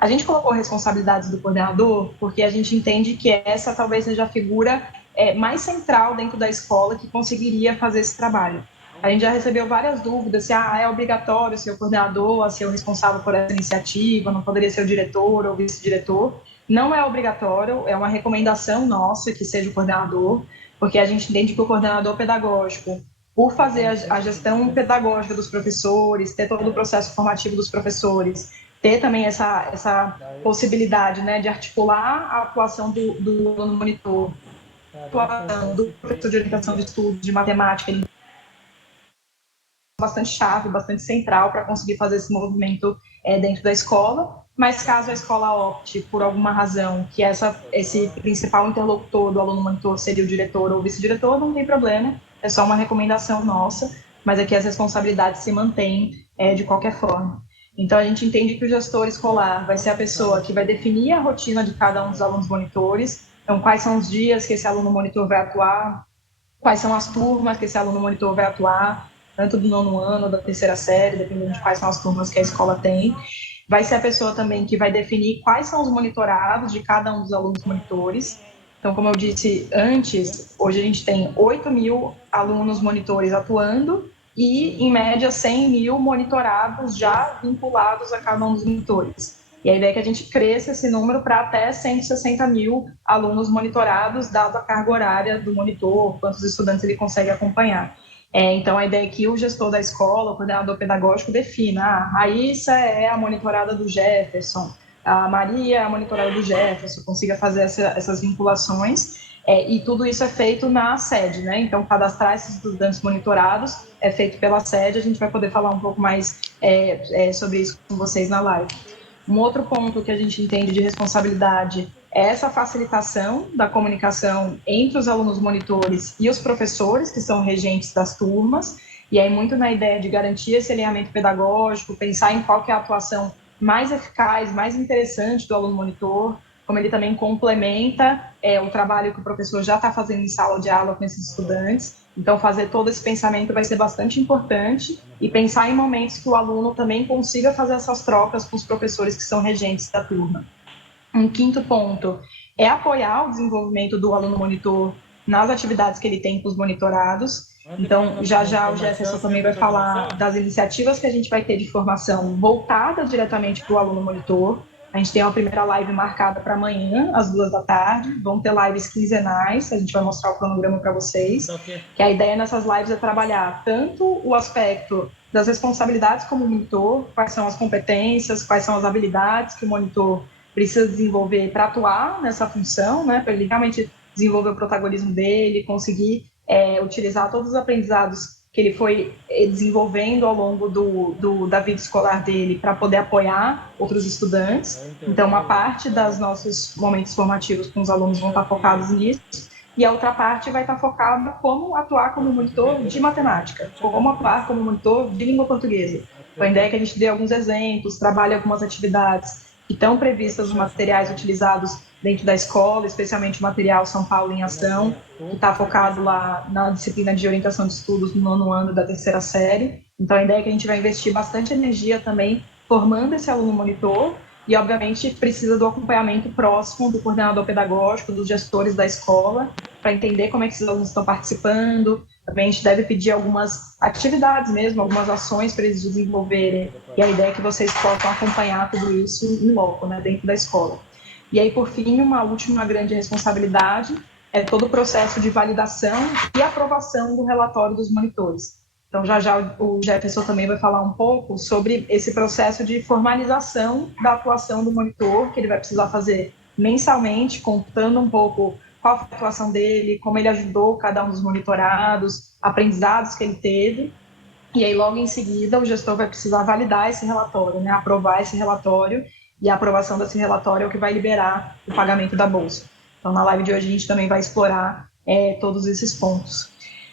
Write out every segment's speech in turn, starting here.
A gente colocou responsabilidades do coordenador porque a gente entende que essa talvez seja a figura mais central dentro da escola que conseguiria fazer esse trabalho. A gente já recebeu várias dúvidas se é obrigatório ser o coordenador a ser o responsável por essa iniciativa, não poderia ser o diretor ou o vice-diretor. Não é obrigatório, é uma recomendação nossa que seja o coordenador, porque a gente entende que o coordenador pedagógico, por fazer a gestão pedagógica dos professores, ter todo o processo formativo dos professores, ter também essa possibilidade, né, de articular a atuação do aluno monitor, a atuação do professor de orientação de estudo, de matemática, ele é bastante chave, bastante central para conseguir fazer esse movimento dentro da escola, mas caso a escola opte, por alguma razão, que esse principal interlocutor do aluno monitor seria o diretor ou o vice-diretor, não tem problema, é só uma recomendação nossa, mas aqui as responsabilidades se mantêm de qualquer forma. Então, a gente entende que o gestor escolar vai ser a pessoa que vai definir a rotina de cada um dos alunos monitores, então, quais são os dias que esse aluno monitor vai atuar, quais são as turmas que esse aluno monitor vai atuar, tanto do nono ano ou da terceira série, dependendo de quais são as turmas que a escola tem. Vai ser a pessoa também que vai definir quais são os monitorados de cada um dos alunos monitores. Então, como eu disse antes, hoje a gente tem 8.000 alunos monitores atuando e, em média, 100.000 monitorados já vinculados a cada um dos monitores. E a ideia é que a gente cresça esse número para até 160.000 alunos monitorados, dado a carga horária do monitor, quantos estudantes ele consegue acompanhar. Então, a ideia é que o gestor da escola, o coordenador pedagógico, defina: a Raíssa é a monitorada do Jefferson, a Maria é a monitorada do Jefferson, consiga fazer essas vinculações. E tudo isso é feito na sede, né? Então, cadastrar esses estudantes monitorados é feito pela sede. A gente vai poder falar um pouco mais sobre isso com vocês na live. Um outro ponto que a gente entende de responsabilidade é essa facilitação da comunicação entre os alunos monitores e os professores, que são regentes das turmas, e aí muito na ideia de garantir esse alinhamento pedagógico, pensar em qual que é a atuação mais eficaz, mais interessante do aluno monitor, como ele também complementa o trabalho que o professor já está fazendo em sala de aula com esses estudantes. Então, fazer todo esse pensamento vai ser bastante importante e pensar em momentos que o aluno também consiga fazer essas trocas com os professores que são regentes da turma. Um quinto ponto é apoiar o desenvolvimento do aluno monitor nas atividades que ele tem com os monitorados. Então, já o Jefferson também vai falar das iniciativas que a gente vai ter de formação voltada diretamente para o aluno monitor. A gente tem uma primeira live marcada para amanhã, às 14h. Vão ter lives quinzenais, a gente vai mostrar o cronograma para vocês. Que a ideia nessas lives é trabalhar tanto o aspecto das responsabilidades como monitor, quais são as competências, quais são as habilidades que o monitor precisa desenvolver para atuar nessa função, né, para ele realmente desenvolver o protagonismo dele, conseguir utilizar todos os aprendizados que ele foi desenvolvendo ao longo da vida escolar dele para poder apoiar outros estudantes. Então, uma parte dos nossos momentos formativos com os alunos vão estar focados nisso, e a outra parte vai estar focada como atuar como monitor de matemática, como atuar como monitor de língua portuguesa. Então, a ideia é que a gente dê alguns exemplos, trabalhe algumas atividades que estão previstas nos materiais utilizados dentro da escola, especialmente o material São Paulo em Ação, que está focado lá na disciplina de orientação de estudos no nono ano da terceira série. Então, a ideia é que a gente vai investir bastante energia também formando esse aluno monitor e, obviamente, precisa do acompanhamento próximo do coordenador pedagógico, dos gestores da escola, para entender como é que esses alunos estão participando. Também a gente deve pedir algumas atividades mesmo, algumas ações para eles desenvolverem, e a ideia é que vocês possam acompanhar tudo isso em loco, né, dentro da escola. E aí, por fim, uma última grande responsabilidade é todo o processo de validação e aprovação do relatório dos monitores. Então, já o Jefferson também vai falar um pouco sobre esse processo de formalização da atuação do monitor, que ele vai precisar fazer mensalmente, contando um pouco qual foi a atuação dele, como ele ajudou cada um dos monitorados, aprendizados que ele teve. E aí, logo em seguida, o gestor vai precisar validar esse relatório, né, aprovar esse relatório, e a aprovação desse relatório é o que vai liberar o pagamento da bolsa. Então, na live de hoje, a gente também vai explorar todos esses pontos.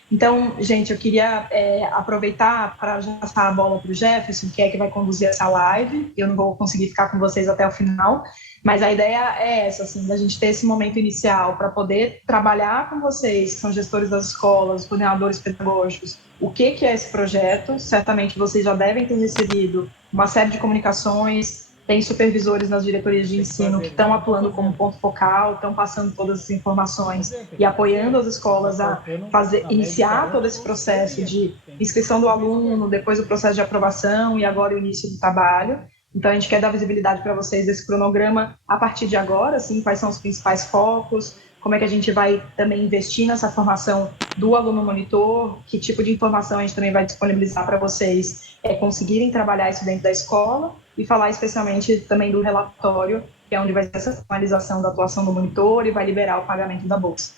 Então, gente, eu queria aproveitar para já passar a bola para o Jefferson, que é que vai conduzir essa live. Eu não vou conseguir ficar com vocês até o final, mas a ideia é essa, assim, da gente ter esse momento inicial para poder trabalhar com vocês, que são gestores das escolas, coordenadores pedagógicos, o que é esse projeto. Certamente vocês já devem ter recebido uma série de comunicações, tem supervisores nas diretorias de ensino que estão atuando como ponto focal, estão passando todas as informações e apoiando as escolas a iniciar todo esse processo de inscrição do aluno, depois o processo de aprovação e agora o início do trabalho. Então, a gente quer dar visibilidade para vocês desse cronograma a partir de agora, assim, quais são os principais focos, como é que a gente vai também investir nessa formação do aluno monitor, que tipo de informação a gente também vai disponibilizar para vocês conseguirem trabalhar isso dentro da escola, e falar especialmente também do relatório, que é onde vai ser essa formalização da atuação do monitor e vai liberar o pagamento da bolsa.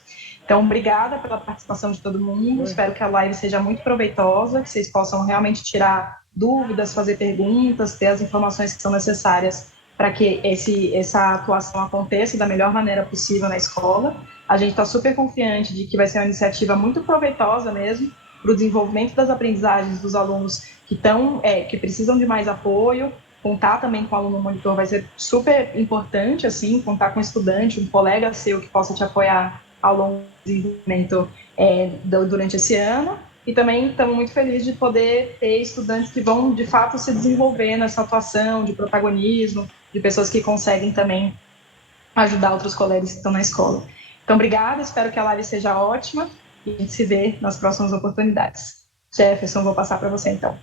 Então, obrigada pela participação de todo mundo, espero que a live seja muito proveitosa, que vocês possam realmente tirar dúvidas, fazer perguntas, ter as informações que são necessárias para que essa atuação aconteça da melhor maneira possível na escola. A gente está super confiante de que vai ser uma iniciativa muito proveitosa mesmo para o desenvolvimento das aprendizagens dos alunos que precisam de mais apoio. Contar também com o aluno monitor vai ser super importante, assim, contar com um estudante, um colega seu que possa te apoiar ao longo do desenvolvimento durante esse ano. E também estamos muito felizes de poder ter estudantes que vão, de fato, se desenvolver nessa atuação de protagonismo, de pessoas que conseguem também ajudar outros colegas que estão na escola. Então, obrigada, espero que a live seja ótima e a gente se vê nas próximas oportunidades. Jefferson, vou passar para você, então.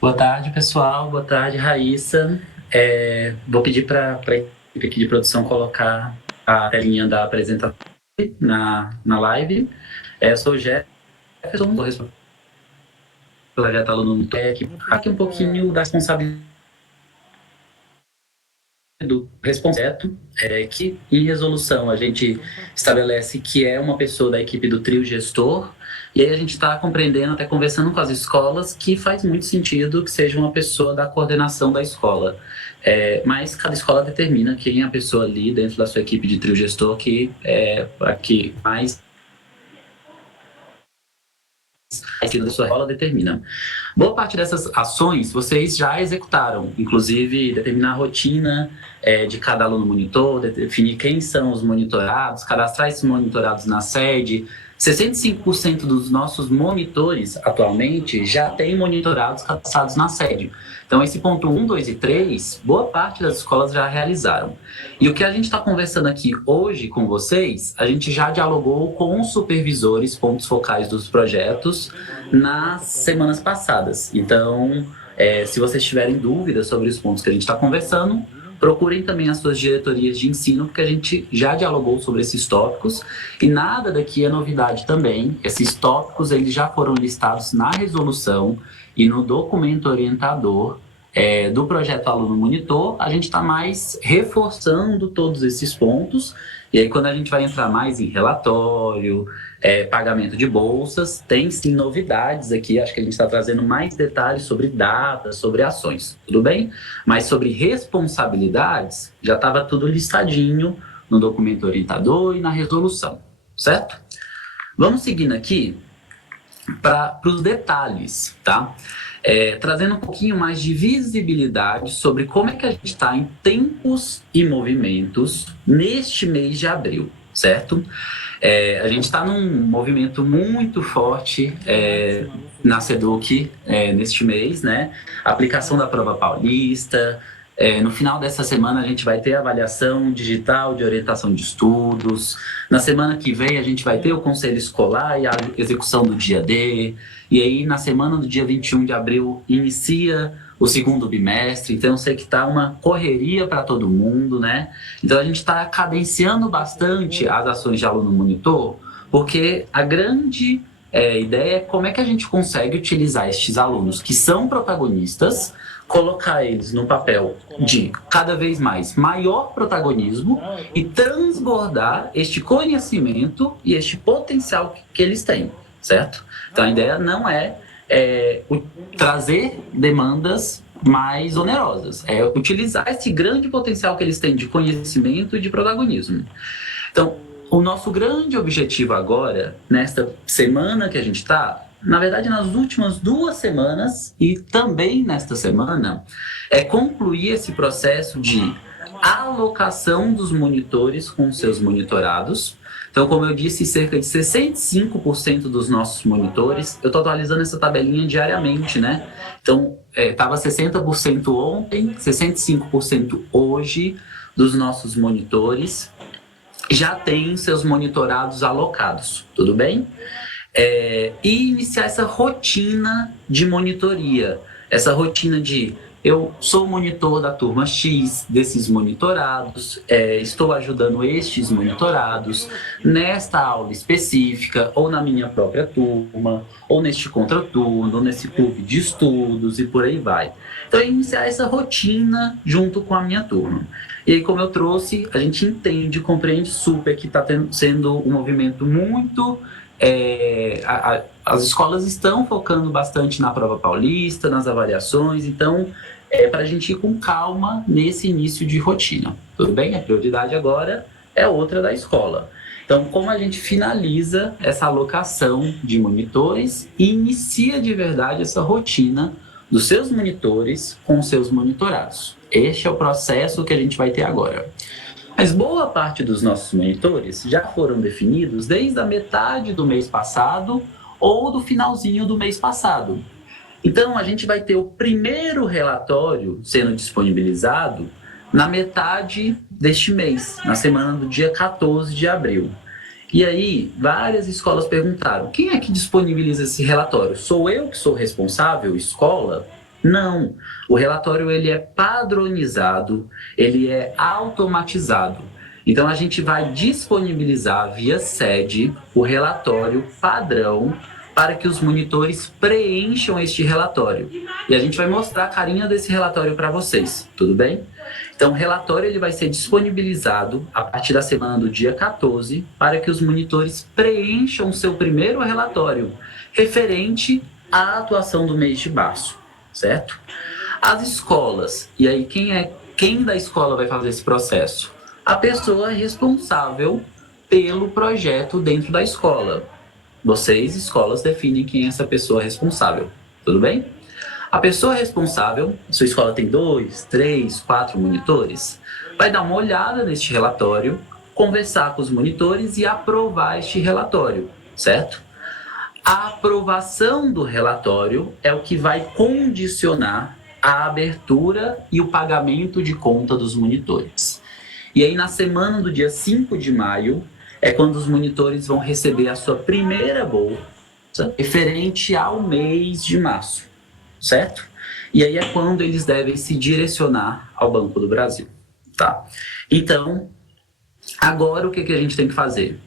Boa tarde, pessoal. Boa tarde, Raíssa. Vou pedir para a equipe aqui de produção colocar a telinha da apresentação na live. Eu sou o Jefferson, vou responder pelo projeto Aluno no Tec. Aqui um pouquinho da responsabilidade do responsável, que em resolução a gente estabelece que é uma pessoa da equipe do trio gestor, e aí a gente está compreendendo, até conversando com as escolas, que faz muito sentido que seja uma pessoa da coordenação da escola. Mas cada escola determina quem é a pessoa ali dentro da sua equipe de trio gestor que mais a da sua escola determina. Boa parte dessas ações vocês já executaram, inclusive determinar a rotina de cada aluno monitor, definir quem são os monitorados, cadastrar esses monitorados na sede. 65% dos nossos monitores atualmente já têm monitorados cadastrados na sede. Então, esse ponto 1, 2 e 3, boa parte das escolas já realizaram. E o que a gente está conversando aqui hoje com vocês, a gente já dialogou com os supervisores, pontos focais dos projetos, nas semanas passadas. Então, se vocês tiverem dúvidas sobre os pontos que a gente está conversando, procurem também as suas diretorias de ensino, porque a gente já dialogou sobre esses tópicos e nada daqui é novidade também. Esses tópicos eles já foram listados na resolução e no documento orientador do projeto Aluno Monitor. A gente está mais reforçando todos esses pontos, e aí quando a gente vai entrar mais em relatório, pagamento de bolsas, tem sim novidades aqui. Acho que a gente está trazendo mais detalhes sobre datas, sobre ações, tudo bem? Mas sobre responsabilidades, já estava tudo listadinho no documento orientador e na resolução, certo? Vamos seguindo aqui para os detalhes, tá? Trazendo um pouquinho mais de visibilidade sobre como é que a gente está em tempos e movimentos neste mês de abril, certo? A gente está num movimento muito forte na SEDUC neste mês, né? Aplicação da prova paulista. No final dessa semana a gente vai ter a avaliação digital de orientação de estudos. Na semana que vem a gente vai ter o conselho escolar e a execução do dia D. E aí na semana do dia 21 de abril inicia o segundo bimestre. Então eu sei que está uma correria para todo mundo, né? Então a gente está cadenciando bastante as ações de aluno monitor, porque a grande ideia é como é que a gente consegue utilizar estes alunos que são protagonistas, colocar eles no papel de cada vez mais maior protagonismo e transbordar este conhecimento e este potencial que eles têm, certo? Então a ideia não é trazer demandas mais onerosas, é utilizar esse grande potencial que eles têm de conhecimento e de protagonismo. Então, o nosso grande objetivo agora, nesta semana que a gente está, na verdade, nas últimas 2 semanas e também nesta semana, é concluir esse processo de alocação dos monitores com seus monitorados. Então, como eu disse, cerca de 65% dos nossos monitores, eu estou atualizando essa tabelinha diariamente, né? Então, estava 60% ontem, 65% hoje dos nossos monitores já têm seus monitorados alocados, tudo bem? E iniciar essa rotina de monitoria, essa rotina de eu sou monitor da turma X desses monitorados, estou ajudando estes monitorados nesta aula específica, ou na minha própria turma, ou neste contraturno, ou nesse clube de estudos e por aí vai. Então, iniciar essa rotina junto com a minha turma. E aí, como eu trouxe, a gente entende, compreende super que está sendo um movimento muito... as escolas estão focando bastante na prova paulista, nas avaliações, então para a gente ir com calma nesse início de rotina, tudo bem? A prioridade agora é outra da escola. Então, como a gente finaliza essa alocação de monitores e inicia de verdade essa rotina dos seus monitores com os seus monitorados. Este é o processo que a gente vai ter agora. Mas boa parte dos nossos monitores já foram definidos desde a metade do mês passado ou do finalzinho do mês passado. Então, a gente vai ter o primeiro relatório sendo disponibilizado na metade deste mês, na semana do dia 14 de abril. E aí, várias escolas perguntaram, quem é que disponibiliza esse relatório? Sou eu que sou responsável, escola? Não, o relatório ele é padronizado, ele é automatizado. Então, a gente vai disponibilizar via SED o relatório padrão para que os monitores preencham este relatório. E a gente vai mostrar a carinha desse relatório para vocês, tudo bem? Então, o relatório ele vai ser disponibilizado a partir da semana do dia 14 para que os monitores preencham seu primeiro relatório referente à atuação do mês de março, certo? As escolas, e aí quem da escola vai fazer esse processo? A pessoa responsável pelo projeto dentro da escola. Vocês, escolas, definem quem é essa pessoa responsável, tudo bem? A pessoa responsável, sua escola tem 2, 3, 4 monitores, vai dar uma olhada neste relatório, conversar com os monitores e aprovar este relatório, certo? A aprovação do relatório é o que vai condicionar a abertura e o pagamento de conta dos monitores. E aí, na semana do dia 5 de maio, é quando os monitores vão receber a sua primeira bolsa referente ao mês de março, certo? E aí é quando eles devem se direcionar ao Banco do Brasil, tá? Então, agora o que a gente tem que fazer?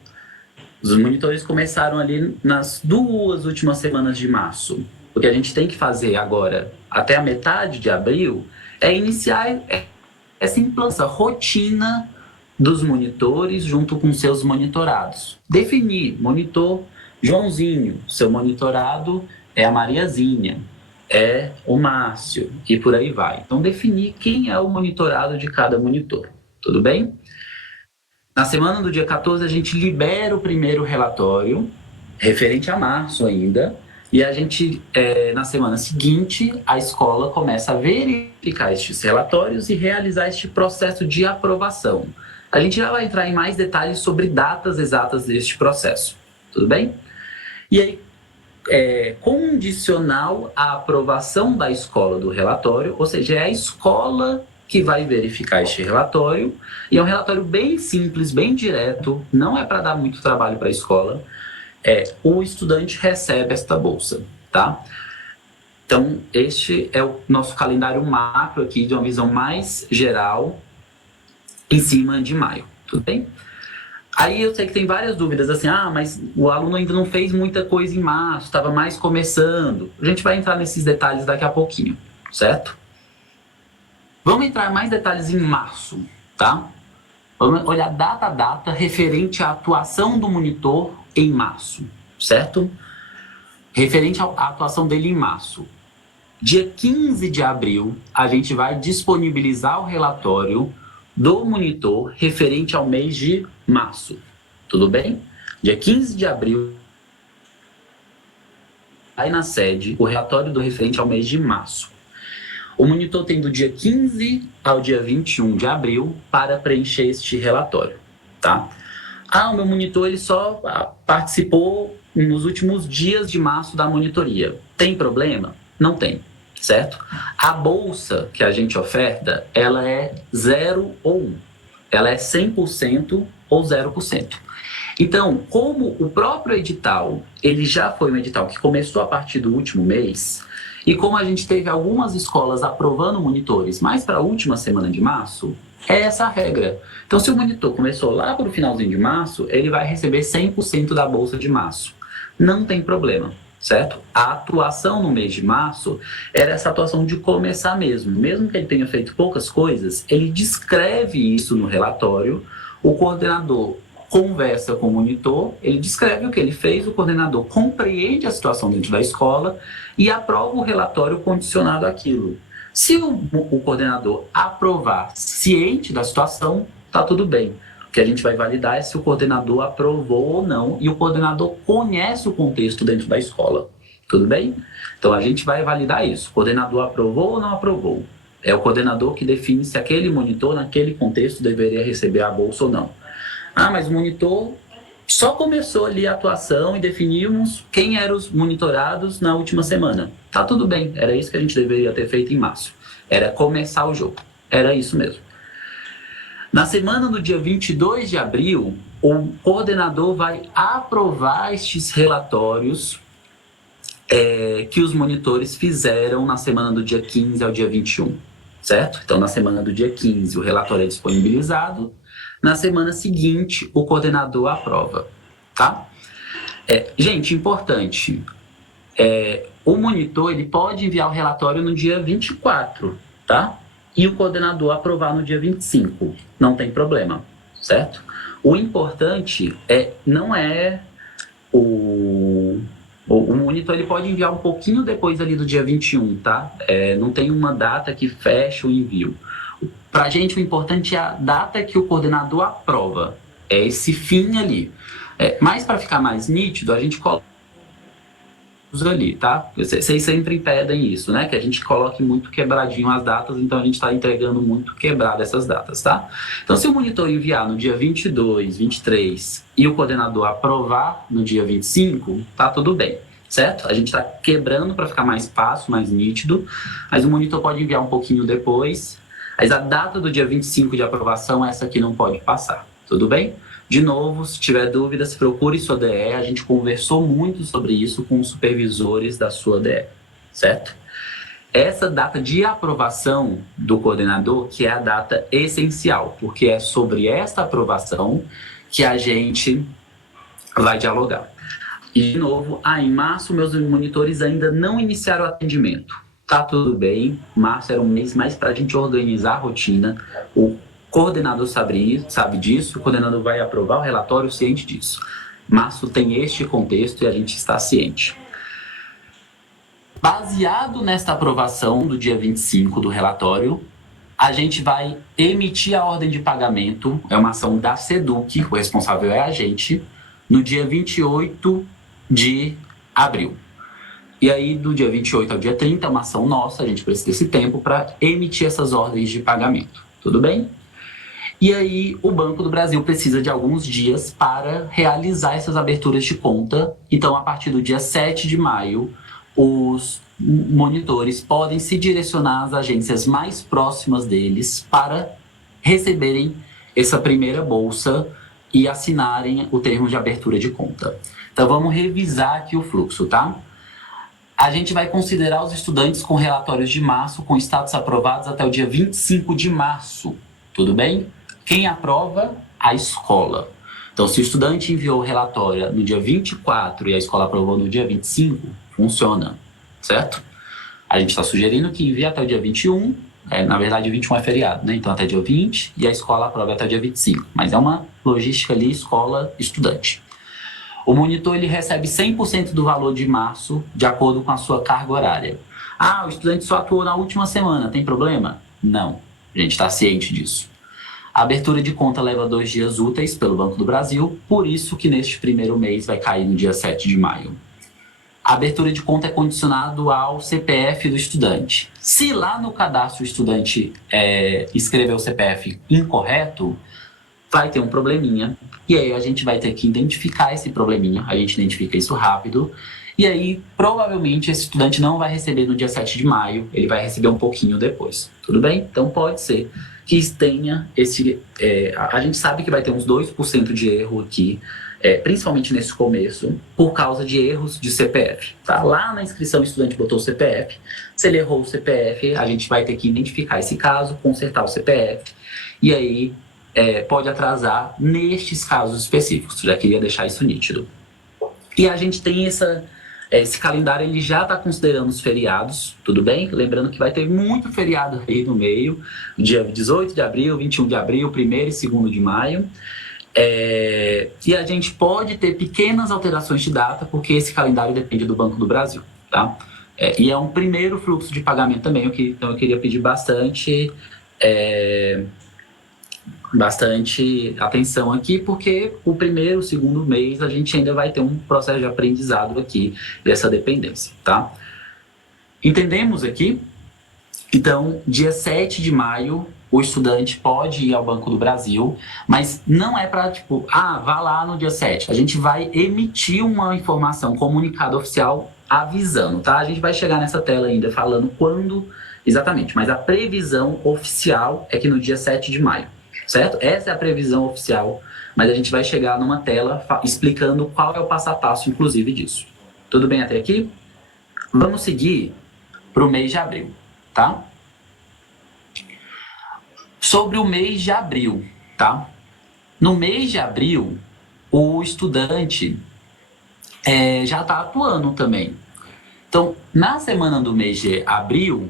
Os monitores começaram ali nas 2 últimas semanas de março. O que a gente tem que fazer agora, até a metade de abril, é iniciar essa implantação, rotina dos monitores junto com seus monitorados. Definir, monitor Joãozinho, seu monitorado é a Mariazinha, é o Márcio e por aí vai. Então, definir quem é o monitorado de cada monitor, tudo bem? Na semana do dia 14, a gente libera o primeiro relatório, referente a março ainda, e a gente, na semana seguinte, a escola começa a verificar estes relatórios e realizar este processo de aprovação. A gente já vai entrar em mais detalhes sobre datas exatas deste processo, tudo bem? E aí, condicional à aprovação da escola do relatório, ou seja, é a escola que vai verificar este relatório, e é um relatório bem simples, bem direto, não é para dar muito trabalho para a escola, o estudante recebe esta bolsa, tá? Então, este é o nosso calendário macro aqui, de uma visão mais geral, em cima de maio, tudo bem? Aí eu sei que tem várias dúvidas, assim, mas o aluno ainda não fez muita coisa em março, estava mais começando. A gente vai entrar nesses detalhes daqui a pouquinho, certo? Vamos entrar em mais detalhes em março, tá? Vamos olhar data a data referente à atuação do monitor em março, certo? Referente à atuação dele em março. Dia 15 de abril, a gente vai disponibilizar o relatório do monitor referente ao mês de março. Tudo bem? Dia 15 de abril, vai na sede o relatório do referente ao mês de março. O monitor tem do dia 15 ao dia 21 de abril para preencher este relatório, tá? O meu monitor ele só participou nos últimos dias de março da monitoria. Tem problema? Não tem, certo? A bolsa que a gente oferta, ela é 0 ou 1. Ela é 100% ou 0%. Então, como o próprio edital, ele já foi um edital que começou a partir do último mês, e como a gente teve algumas escolas aprovando monitores mais para a última semana de março, é essa a regra. Então, se o monitor começou lá para o finalzinho de março, ele vai receber 100% da bolsa de março. Não tem problema, certo? A atuação no mês de março era essa atuação de começar mesmo. Mesmo que ele tenha feito poucas coisas, ele descreve isso no relatório, o coordenador conversa com o monitor, ele descreve o que ele fez, o coordenador compreende a situação dentro da escola e aprova o relatório condicionado àquilo. Se o coordenador aprovar ciente da situação, tá tudo bem. O que a gente vai validar é se o coordenador aprovou ou não, e o coordenador conhece o contexto dentro da escola. Tudo bem? Então a gente vai validar isso. O coordenador aprovou ou não aprovou? É o coordenador que define se aquele monitor, naquele contexto, deveria receber a bolsa ou não. Mas o monitor só começou ali a atuação e definimos quem eram os monitorados na última semana. Tá tudo bem, era isso que a gente deveria ter feito em março. Era começar o jogo, era isso mesmo. Na semana do dia 22 de abril, o coordenador vai aprovar estes relatórios que os monitores fizeram na semana do dia 15 ao dia 21, certo? Então, na semana do dia 15, o relatório é disponibilizado. Na semana seguinte, o coordenador aprova, tá? Gente, importante, o monitor ele pode enviar o relatório no dia 24, tá? E o coordenador aprovar no dia 25, não tem problema, certo? O importante não é o monitor ele pode enviar um pouquinho depois ali do dia 21, tá? Não tem uma data que fecha o envio. Para a gente, o importante é a data que o coordenador aprova. É esse fim ali. Mas para ficar mais nítido, a gente coloca ali, tá? Vocês sempre pedem isso, né? Que a gente coloque muito quebradinho as datas, então a gente está entregando muito quebrado essas datas, tá? Então, se o monitor enviar no dia 22, 23 e o coordenador aprovar no dia 25, tá tudo bem, certo? A gente está quebrando para ficar mais fácil, mais nítido, mas o monitor pode enviar um pouquinho depois. Mas a data do dia 25 de aprovação, essa aqui não pode passar, tudo bem? De novo, se tiver dúvidas, procure sua DE. A gente conversou muito sobre isso com os supervisores da sua DE, certo? Essa data de aprovação do coordenador, que é a data essencial, porque é sobre esta aprovação que a gente vai dialogar. E, de novo, em março, meus monitores ainda não iniciaram o atendimento. Tá tudo bem, março era um mês mais para a gente organizar a rotina. O coordenador sabe disso, o coordenador vai aprovar o relatório ciente disso. Março tem este contexto e a gente está ciente. Baseado nesta aprovação do dia 25 do relatório, a gente vai emitir a ordem de pagamento, é uma ação da SEDUC, o responsável é a gente, no dia 28 de abril. E aí, do dia 28 ao dia 30, é uma ação nossa, a gente precisa desse tempo para emitir essas ordens de pagamento. Tudo bem? E aí, o Banco do Brasil precisa de alguns dias para realizar essas aberturas de conta. Então, a partir do dia 7 de maio, os monitores podem se direcionar às agências mais próximas deles para receberem essa primeira bolsa e assinarem o termo de abertura de conta. Então, vamos revisar aqui o fluxo, tá? A gente vai considerar os estudantes com relatórios de março com status aprovados até o dia 25 de março, tudo bem? Quem aprova? A escola. Então, se o estudante enviou o relatório no dia 24 e a escola aprovou no dia 25, funciona, certo? A gente está sugerindo que envie até o dia 21, na verdade, 21 é feriado, né? Então, até dia 20 e a escola aprova até o dia 25. Mas é uma logística ali, escola-estudante. O monitor ele recebe 100% do valor de março, de acordo com a sua carga horária. O estudante só atuou na última semana, tem problema? Não, a gente está ciente disso. A abertura de conta leva 2 dias úteis pelo Banco do Brasil, por isso que neste primeiro mês vai cair no dia 7 de maio. A abertura de conta é condicionado ao CPF do estudante. Se lá no cadastro o estudante escreveu o CPF incorreto, vai ter um probleminha, e aí a gente vai ter que identificar esse probleminha, a gente identifica isso rápido, e aí provavelmente esse estudante não vai receber no dia 7 de maio, ele vai receber um pouquinho depois, tudo bem? Então pode ser que tenha esse... a gente sabe que vai ter uns 2% de erro aqui, principalmente nesse começo, por causa de erros de CPF. Tá? Lá na inscrição o estudante botou o CPF, se ele errou o CPF, a gente vai ter que identificar esse caso, consertar o CPF, e aí pode atrasar nestes casos específicos. Já queria deixar isso nítido. E a gente tem esse calendário, ele já está considerando os feriados, tudo bem? Lembrando que vai ter muito feriado aí no meio, dia 18 de abril, 21 de abril, 1º e 2º de maio. E a gente pode ter pequenas alterações de data, porque esse calendário depende do Banco do Brasil, tá? E é um primeiro fluxo de pagamento também, então eu queria pedir bastante atenção aqui, porque o 1º, o 2º mês a gente ainda vai ter um processo de aprendizado aqui dessa dependência, tá? Entendemos aqui? Então, dia 7 de maio, o estudante pode ir ao Banco do Brasil, mas não é para, tipo, vá lá no dia 7. A gente vai emitir uma informação, comunicado oficial, avisando, tá? A gente vai chegar nessa tela ainda falando quando exatamente, mas a previsão oficial é que no dia 7 de maio, certo? Essa é a previsão oficial, mas a gente vai chegar numa tela explicando qual é o passo a passo, inclusive, disso. Tudo bem até aqui? Vamos seguir para o mês de abril, tá? Sobre o mês de abril, tá? No mês de abril, o estudante já está atuando também. Então, na semana do mês de abril,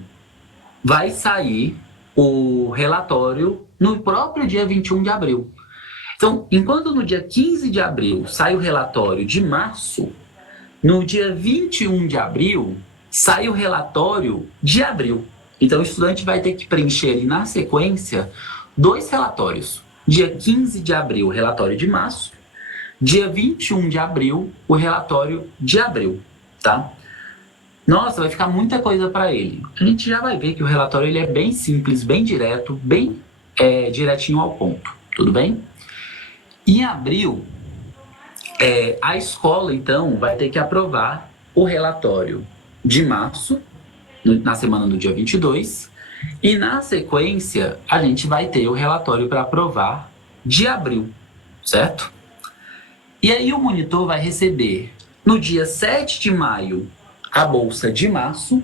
vai sair o relatório no próprio dia 21 de abril. Então, enquanto no dia 15 de abril sai o relatório de março, no dia 21 de abril sai o relatório de abril. Então, o estudante vai ter que preencher ali na sequência 2 relatórios. Dia 15 de abril, o relatório de março. Dia 21 de abril, o relatório de abril, tá? Nossa, vai ficar muita coisa para ele. A gente já vai ver que o relatório ele é bem simples, bem direto, bem direitinho ao ponto, tudo bem? Em abril, a escola, então, vai ter que aprovar o relatório de março, na semana do dia 22, e na sequência a gente vai ter o relatório para aprovar de abril, certo? E aí o monitor vai receber no dia 7 de maio a bolsa de março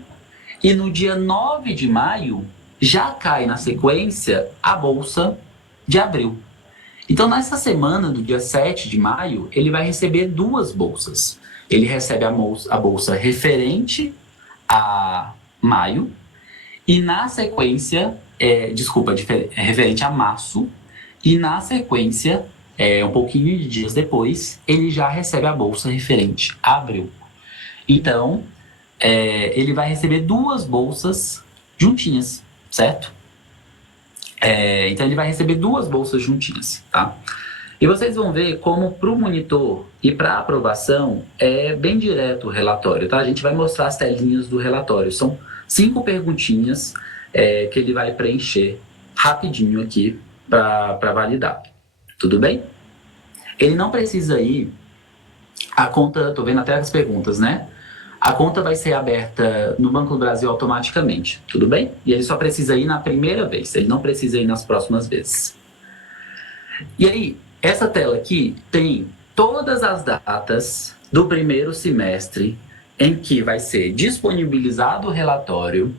e no dia 9 de maio já cai na sequência a bolsa de abril. Então nessa semana do dia 7 de maio ele vai receber 2 bolsas. Ele recebe a bolsa referente a maio, e na sequência, referente a março, e na sequência, um pouquinho de dias depois, ele já recebe a bolsa referente a abril. Então, ele vai receber 2 bolsas juntinhas, certo? Então, ele vai receber 2 bolsas juntinhas, tá? E vocês vão ver como para o monitor e para a aprovação é bem direto o relatório, tá? A gente vai mostrar as telinhas do relatório. São 5 perguntinhas que ele vai preencher rapidinho aqui para validar. Tudo bem? Ele não precisa ir... A conta, tô vendo até as perguntas, né? A conta vai ser aberta no Banco do Brasil automaticamente, tudo bem? E ele só precisa ir na primeira vez, ele não precisa ir nas próximas vezes. E aí, essa tela aqui tem todas as datas do primeiro semestre em que vai ser disponibilizado o relatório,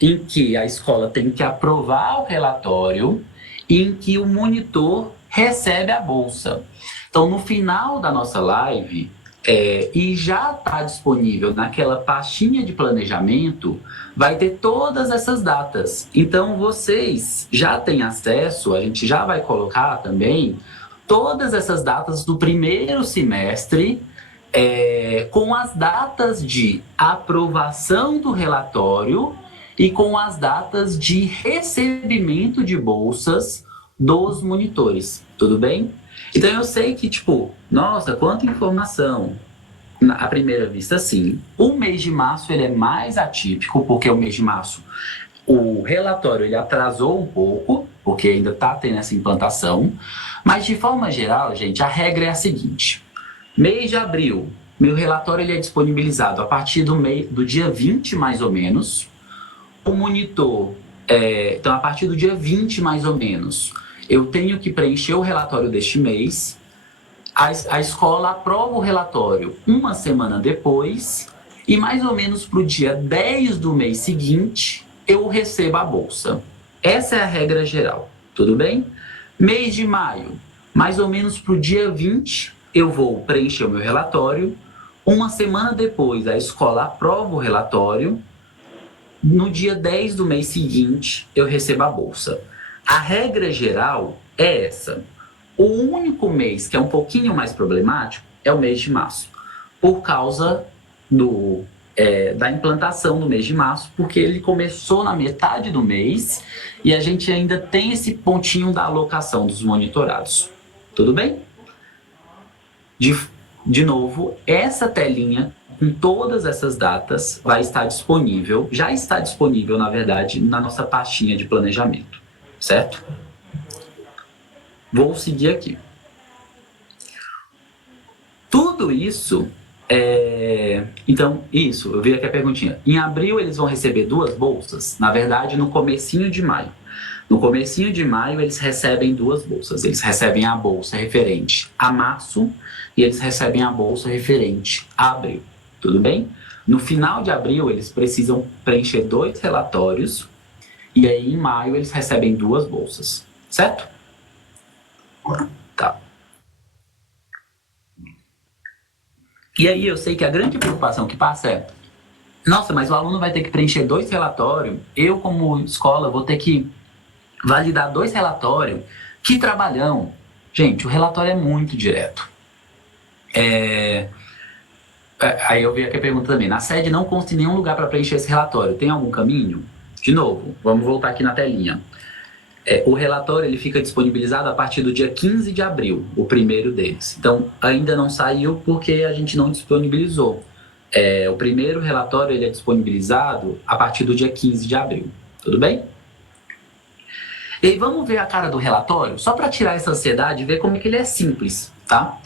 em que a escola tem que aprovar o relatório e em que o monitor recebe a bolsa. Então, no final da nossa live, e já está disponível naquela pastinha de planejamento, vai ter todas essas datas. Então, vocês já têm acesso, a gente já vai colocar também, todas essas datas do primeiro semestre, com as datas de aprovação do relatório e com as datas de recebimento de bolsas dos monitores, tudo bem? Então eu sei que, nossa, quanta informação. À primeira vista, sim. O mês de março ele é mais atípico, porque o mês de março o relatório ele atrasou um pouco, porque ainda está tendo essa implantação. Mas, de forma geral, gente, a regra é a seguinte. Mês de abril, meu relatório ele é disponibilizado a partir do dia 20, mais ou menos. O monitor, então, a partir do dia 20, mais ou menos, eu tenho que preencher o relatório deste mês. A escola aprova o relatório uma semana depois e mais ou menos para o dia 10 do mês seguinte, eu recebo a bolsa. Essa é a regra geral, tudo bem? Mês de maio, mais ou menos para o dia 20, eu vou preencher o meu relatório. Uma semana depois, a escola aprova o relatório. No dia 10 do mês seguinte, eu recebo a bolsa. A regra geral é essa. O único mês que é um pouquinho mais problemático é o mês de março, por causa da implantação do mês de março, porque ele começou na metade do mês e a gente ainda tem esse pontinho da alocação dos monitorados. Tudo bem? De novo, essa telinha com todas essas datas vai estar disponível, já está disponível, na verdade, na nossa pastinha de planejamento, certo? Vou seguir aqui. Tudo isso então, isso, eu vi aqui a perguntinha. Em abril eles vão receber 2 bolsas? Na verdade, no comecinho de maio. No comecinho de maio eles recebem 2 bolsas. Eles recebem a bolsa referente a março e eles recebem a bolsa referente a abril. Tudo bem? No final de abril eles precisam preencher 2 relatórios e aí em maio eles recebem 2 bolsas. Certo? Tá. E aí eu sei que a grande preocupação que passa é: nossa, mas o aluno vai ter que preencher 2 relatórios, eu como escola vou ter que validar 2 relatórios, que trabalhão. Gente, o relatório é muito direto. Aí eu vi aqui a pergunta também, na sede não consta em nenhum lugar para preencher esse relatório, tem algum caminho? De novo, vamos voltar aqui na telinha. O relatório ele fica disponibilizado a partir do dia 15 de abril, o primeiro deles. Então, ainda não saiu porque a gente não disponibilizou. O primeiro relatório ele é disponibilizado a partir do dia 15 de abril. Tudo bem? E aí, vamos ver a cara do relatório? Só para tirar essa ansiedade e ver como é que ele é simples, tá?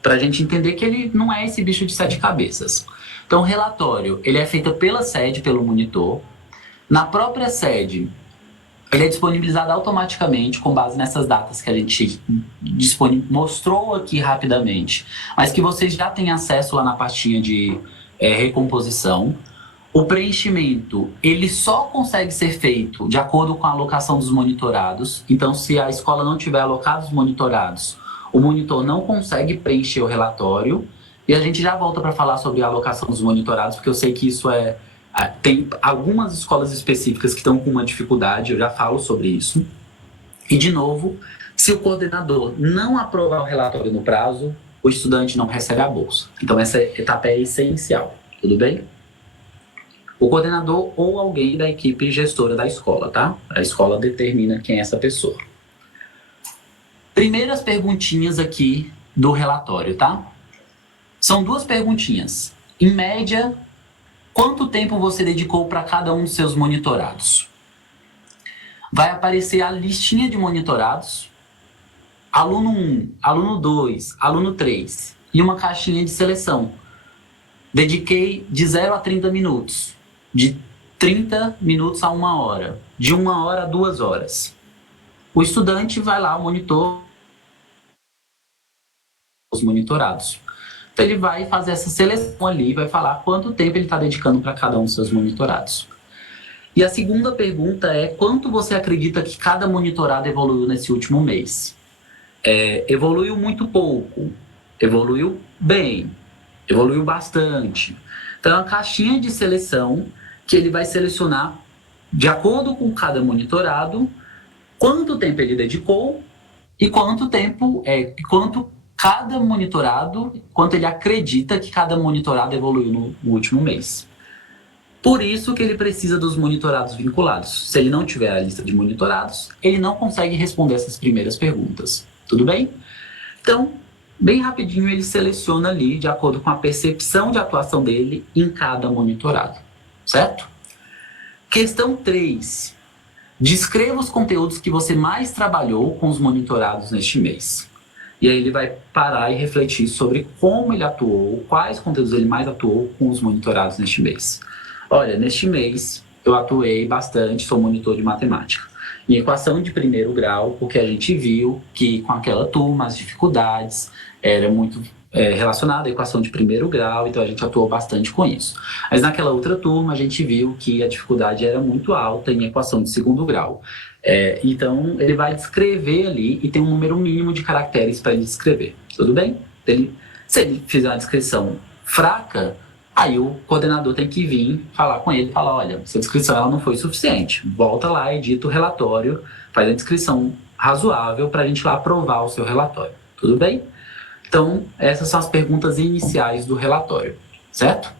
Para a gente entender que ele não é esse bicho de 7 cabeças. Então, o relatório ele é feito pela sede, pelo monitor. Na própria sede, ele é disponibilizado automaticamente com base nessas datas que a gente mostrou aqui rapidamente, mas que vocês já têm acesso lá na pastinha de recomposição. O preenchimento, ele só consegue ser feito de acordo com a alocação dos monitorados. Então, se a escola não tiver alocado os monitorados, o monitor não consegue preencher o relatório. E a gente já volta para falar sobre a alocação dos monitorados, porque eu sei que isso tem algumas escolas específicas que estão com uma dificuldade, eu já falo sobre isso. E, de novo, se o coordenador não aprovar o relatório no prazo, o estudante não recebe a bolsa. Então, essa etapa é essencial, tudo bem? O coordenador ou alguém da equipe gestora da escola, tá? A escola determina quem é essa pessoa. Primeiras perguntinhas aqui do relatório, tá? São 2 perguntinhas. Em média, quanto tempo você dedicou para cada um dos seus monitorados? Vai aparecer a listinha de monitorados, aluno 1, aluno 2, aluno 3 e uma caixinha de seleção. Dediquei de 0 a 30 minutos, de 30 minutos a 1 hora, de 1 hora a 2 horas. O estudante vai lá, o monitor, os monitorados. Então, ele vai fazer essa seleção ali, vai falar quanto tempo ele está dedicando para cada um dos seus monitorados. E a segunda pergunta é: quanto você acredita que cada monitorado evoluiu nesse último mês? Evoluiu muito pouco, evoluiu bem, evoluiu bastante. Então, é uma caixinha de seleção que ele vai selecionar, de acordo com cada monitorado, quanto tempo ele dedicou e quanto cada monitorado, quanto ele acredita que cada monitorado evoluiu no último mês. Por isso que ele precisa dos monitorados vinculados. Se ele não tiver a lista de monitorados, ele não consegue responder essas primeiras perguntas. Tudo bem? Então, bem rapidinho, ele seleciona ali de acordo com a percepção de atuação dele em cada monitorado. Certo? Questão 3. descreva os conteúdos que você mais trabalhou com os monitorados neste mês. E aí ele vai parar e refletir sobre como ele atuou, quais conteúdos ele mais atuou com os monitorados neste mês. Olha, neste mês eu atuei bastante, sou monitor de matemática. Em equação de primeiro grau, porque a gente viu que com aquela turma as dificuldades eram muito relacionadas à equação de primeiro grau, então a gente atuou bastante com isso. Mas naquela outra turma a gente viu que a dificuldade era muito alta em equação de segundo grau. Então ele vai descrever ali e tem um número mínimo de caracteres para ele descrever, tudo bem? Se ele fizer uma descrição fraca, aí o coordenador tem que vir falar com ele, falar, olha, essa descrição ela não foi suficiente, volta lá, edita o relatório, faz a descrição razoável para a gente lá aprovar o seu relatório, tudo bem? Então, essas são as perguntas iniciais do relatório, certo?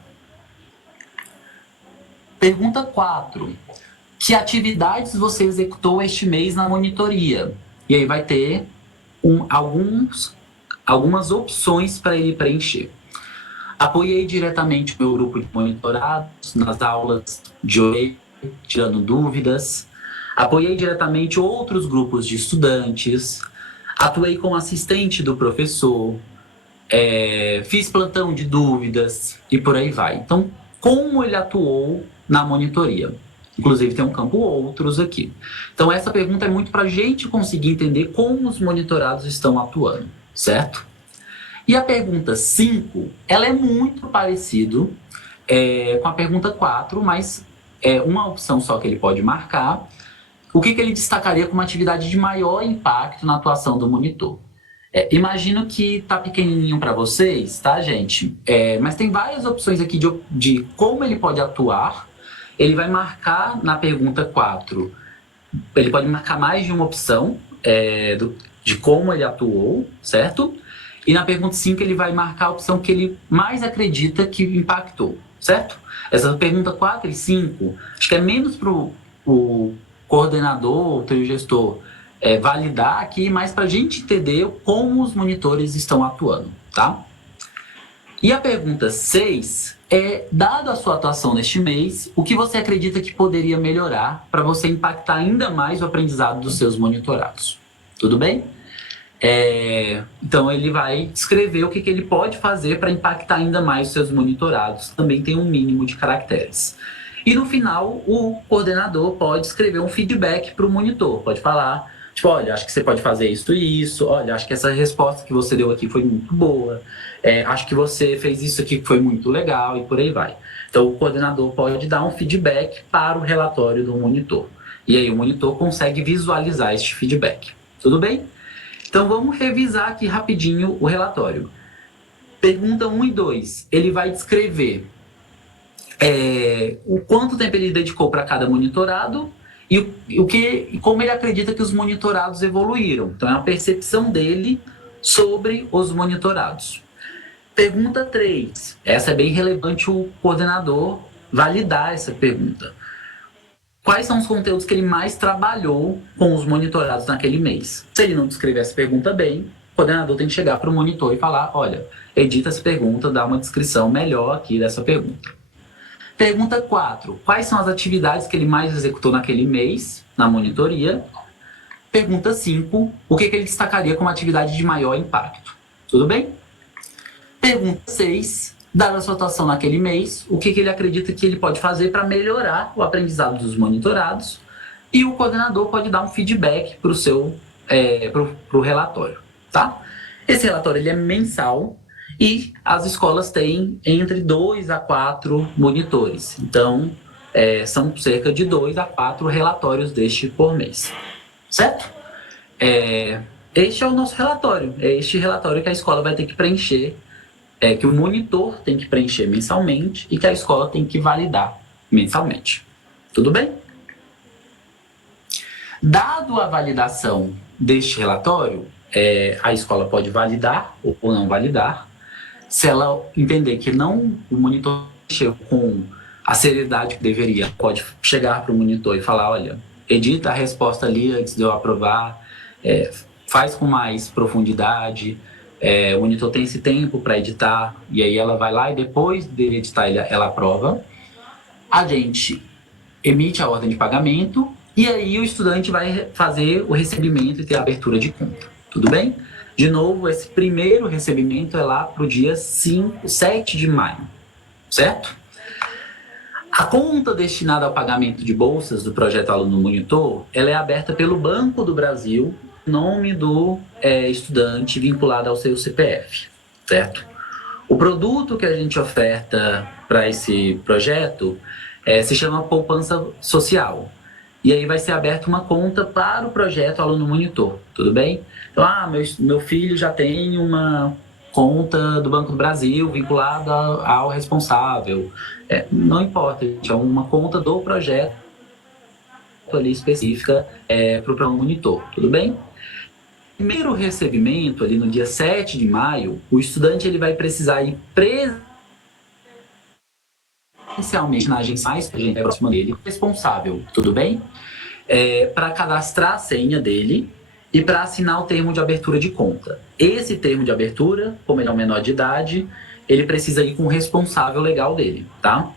Pergunta 4. Que atividades você executou este mês na monitoria? E aí vai ter algumas opções para ele preencher. Apoiei diretamente o meu grupo de monitorados nas aulas de hoje, tirando dúvidas. Apoiei diretamente outros grupos de estudantes. Atuei como assistente do professor. Fiz plantão de dúvidas e por aí vai. Então, como ele atuou na monitoria? Inclusive, tem um campo outros aqui. Então, essa pergunta é muito para a gente conseguir entender como os monitorados estão atuando, certo? E a pergunta 5, ela é muito parecido com a pergunta 4, mas é uma opção só que ele pode marcar. O que ele destacaria como atividade de maior impacto na atuação do monitor? Imagino que está pequenininho para vocês, tá, gente? Mas tem várias opções aqui de como ele pode atuar. Ele vai marcar na pergunta 4, ele pode marcar mais de uma opção de como ele atuou, certo? E na pergunta 5 ele vai marcar a opção que ele mais acredita que impactou, certo? Essa pergunta 4 e 5, acho que é menos para o coordenador, o teu gestor, validar aqui, mas para a gente entender como os monitores estão atuando, tá? E a pergunta 6 dado a sua atuação neste mês, o que você acredita que poderia melhorar para você impactar ainda mais o aprendizado dos seus monitorados? Tudo bem? Então ele vai escrever o que ele pode fazer para impactar ainda mais os seus monitorados. Também tem um mínimo de caracteres. E no final, o coordenador pode escrever um feedback para o monitor. Pode falar, tipo, olha, acho que você pode fazer isso e isso. Olha, acho que essa resposta que você deu aqui foi muito boa. Acho que você fez isso aqui que foi muito legal e por aí vai. Então o coordenador pode dar um feedback para o relatório do monitor. E aí o monitor consegue visualizar este feedback. Tudo bem? Então vamos revisar aqui rapidinho o relatório. Pergunta 1 e 2. Ele vai descrever o quanto tempo ele dedicou para cada monitorado e como ele acredita que os monitorados evoluíram. Então é a percepção dele sobre os monitorados. Pergunta 3. Essa é bem relevante o coordenador validar essa pergunta. Quais são os conteúdos que ele mais trabalhou com os monitorados naquele mês? Se ele não descrever essa pergunta bem, o coordenador tem que chegar para o monitor e falar, olha, edita essa pergunta, dá uma descrição melhor aqui dessa pergunta. Pergunta 4. Quais são as atividades que ele mais executou naquele mês, na monitoria? Pergunta 5. O que ele destacaria como atividade de maior impacto? Tudo bem? Pergunta 6. Dada a sua atuação naquele mês, o que ele acredita que ele pode fazer para melhorar o aprendizado dos monitorados? E o coordenador pode dar um feedback para o relatório, tá? Esse relatório ele é mensal e as escolas têm entre 2 a 4 monitores. Então, são cerca de 2 a 4 relatórios deste por mês, certo? Este é o nosso relatório. É este relatório que a escola vai ter que preencher, que o monitor tem que preencher mensalmente e que a escola tem que validar mensalmente. Tudo bem? Dado a validação deste relatório, a escola pode validar ou não validar. Se ela entender que o monitor chegou com a seriedade que deveria, pode chegar para o monitor e falar, olha, edita a resposta ali antes de eu aprovar, faz com mais profundidade. O monitor tem esse tempo para editar, e aí ela vai lá e depois de editar ela aprova. A gente emite a ordem de pagamento E aí o estudante vai fazer o recebimento e ter a abertura de conta. Tudo bem? De novo, esse primeiro recebimento é lá para o dia 7 de maio, certo? A conta destinada ao pagamento de bolsas do projeto Aluno Monitor, ela é aberta pelo Banco do Brasil, em nome do estudante vinculado ao seu CPF, certo? O produto que a gente oferta para esse projeto se chama Poupança Social. E aí vai ser aberta uma conta para o projeto Aluno Monitor, tudo bem? Então, meu filho já tem uma conta do Banco do Brasil vinculada ao responsável. Não importa, gente, é uma conta do projeto ali específica para o Aluno Monitor, tudo bem? Primeiro recebimento, ali no dia 7 de maio, o estudante ele vai precisar ir presencialmente na agência mais próxima dele, responsável, tudo bem? Para cadastrar a senha dele e para assinar o termo de abertura de conta. Esse termo de abertura, como ele é um menor de idade, ele precisa ir com o responsável legal dele, tá?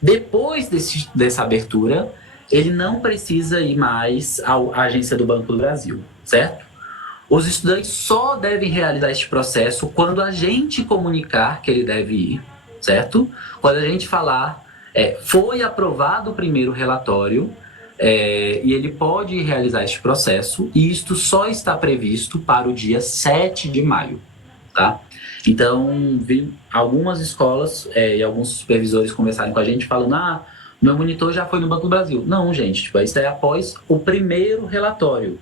Depois dessa abertura, ele não precisa ir mais à agência do Banco do Brasil, certo? Os estudantes só devem realizar este processo quando a gente comunicar que ele deve ir, certo? Quando a gente falar, foi aprovado o primeiro relatório, e ele pode realizar este processo, e isto só está previsto para o dia 7 de maio, tá? Então, vi algumas escolas e alguns supervisores conversarem com a gente falando, meu monitor já foi no Banco do Brasil. Não, gente, isso é após o primeiro relatório.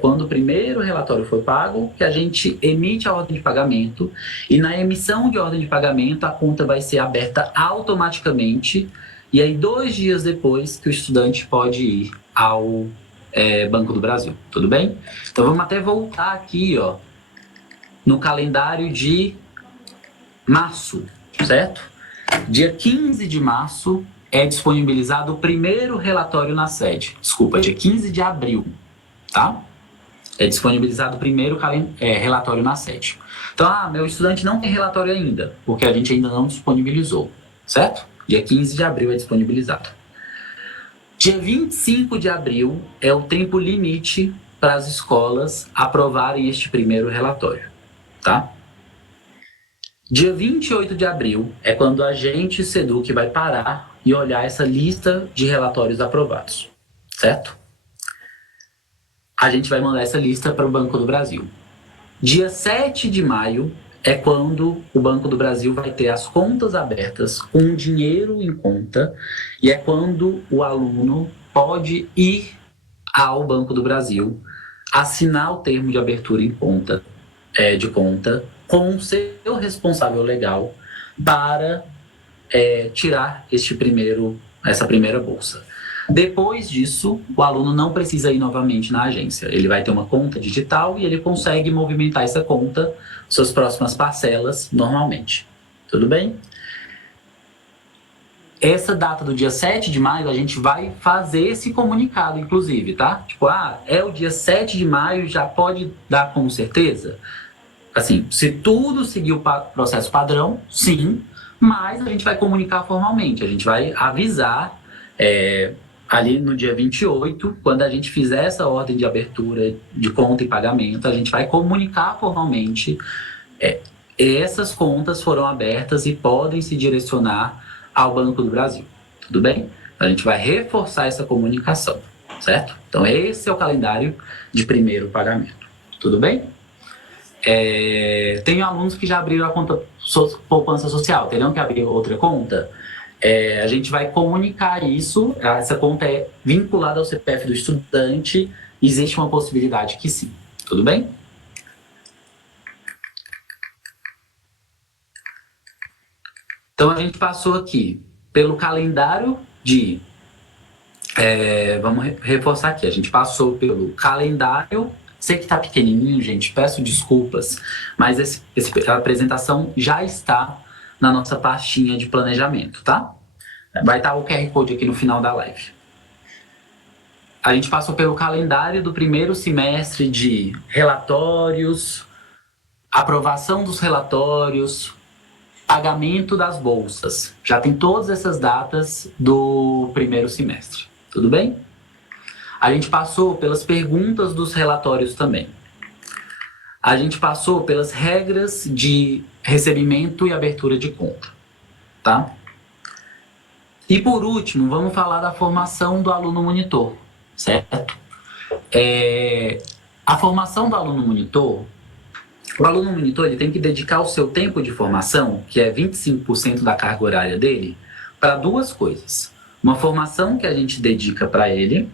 Quando o primeiro relatório for pago, que a gente emite a ordem de pagamento, e na emissão de ordem de pagamento, a conta vai ser aberta automaticamente, e aí 2 dias depois que o estudante pode ir ao Banco do Brasil, tudo bem? Então vamos até voltar aqui, ó, no calendário de março, certo? Dia 15 de março é disponibilizado o primeiro relatório na sede. Desculpa, dia 15 de abril, tá? É disponibilizado o primeiro relatório na sede. Então, meu estudante não tem relatório ainda, porque a gente ainda não disponibilizou, certo? Dia 15 de abril é disponibilizado. Dia 25 de abril é o tempo limite para as escolas aprovarem este primeiro relatório, tá? Dia 28 de abril é quando a gente, SEDUC, vai parar e olhar essa lista de relatórios aprovados, certo? A gente vai mandar essa lista para o Banco do Brasil. Dia 7 de maio é quando o Banco do Brasil vai ter as contas abertas com dinheiro em conta, e é quando o aluno pode ir ao Banco do Brasil, assinar o termo de abertura em conta, de conta, com o seu responsável legal para tirar essa primeira bolsa. Depois disso, o aluno não precisa ir novamente na agência. Ele vai ter uma conta digital e ele consegue movimentar essa conta, suas próximas parcelas, normalmente. Tudo bem? Essa data do dia 7 de maio, a gente vai fazer esse comunicado, inclusive, tá? Tipo, é o dia 7 de maio, já pode dar com certeza? Assim, se tudo seguir o processo padrão, sim, mas a gente vai comunicar formalmente, a gente vai avisar ali no dia 28, quando a gente fizer essa ordem de abertura de conta e pagamento, a gente vai comunicar formalmente essas contas foram abertas e podem se direcionar ao Banco do Brasil, tudo bem? A gente vai reforçar essa comunicação, certo? Então esse é o calendário de primeiro pagamento, tudo bem? Tem alunos que já abriram a conta poupança social, terão que abrir outra conta? A gente vai comunicar isso, essa conta é vinculada ao CPF do estudante, existe uma possibilidade que sim, tudo bem? Então a gente passou aqui pelo calendário de... vamos reforçar aqui, a gente passou pelo calendário. Sei que está pequenininho, gente, peço desculpas, mas a apresentação já está na nossa pastinha de planejamento, tá? Vai estar o QR Code aqui no final da live. A gente passou pelo calendário do primeiro semestre de relatórios, aprovação dos relatórios, pagamento das bolsas. Já tem todas essas datas do primeiro semestre, tudo bem? A gente passou pelas perguntas dos relatórios também. A gente passou pelas regras de recebimento e abertura de conta, tá? E por último, vamos falar da formação do aluno monitor, certo? A formação do aluno monitor, o aluno monitor ele tem que dedicar o seu tempo de formação, que é 25% da carga horária dele, para duas coisas. Uma formação que a gente dedica para ele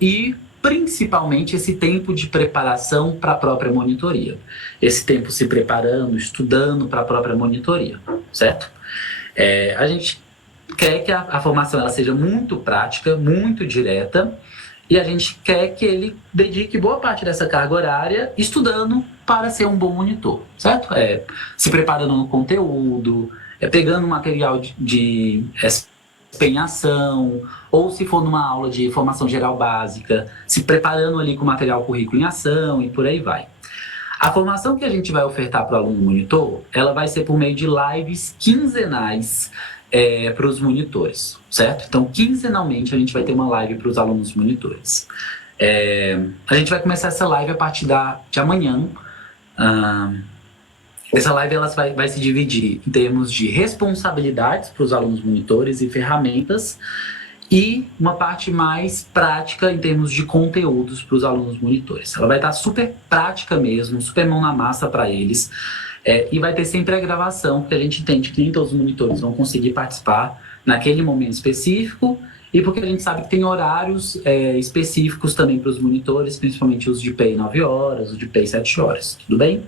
e principalmente esse tempo de preparação para a própria monitoria. Esse tempo se preparando, estudando para a própria monitoria, certo? A gente quer que a formação ela seja muito prática, muito direta, e a gente quer que ele dedique boa parte dessa carga horária estudando para ser um bom monitor, certo? Se preparando no conteúdo, pegando material de empenhação, ou se for numa aula de formação geral básica, se preparando ali com material currículo em ação e por aí vai. A formação que a gente vai ofertar para o aluno monitor, ela vai ser por meio de lives quinzenais para os monitores, certo? Então, quinzenalmente, a gente vai ter uma live para os alunos monitores. A gente vai começar essa live a partir de amanhã. Essa live ela vai se dividir em termos de responsabilidades para os alunos monitores e ferramentas, e uma parte mais prática em termos de conteúdos para os alunos monitores. Ela vai estar super prática mesmo, super mão na massa para eles, e vai ter sempre a gravação, porque a gente entende que nem todos os monitores vão conseguir participar naquele momento específico, e porque a gente sabe que tem horários específicos também para os monitores, principalmente os de PEI 9 horas, os de PEI 7 horas, tudo bem?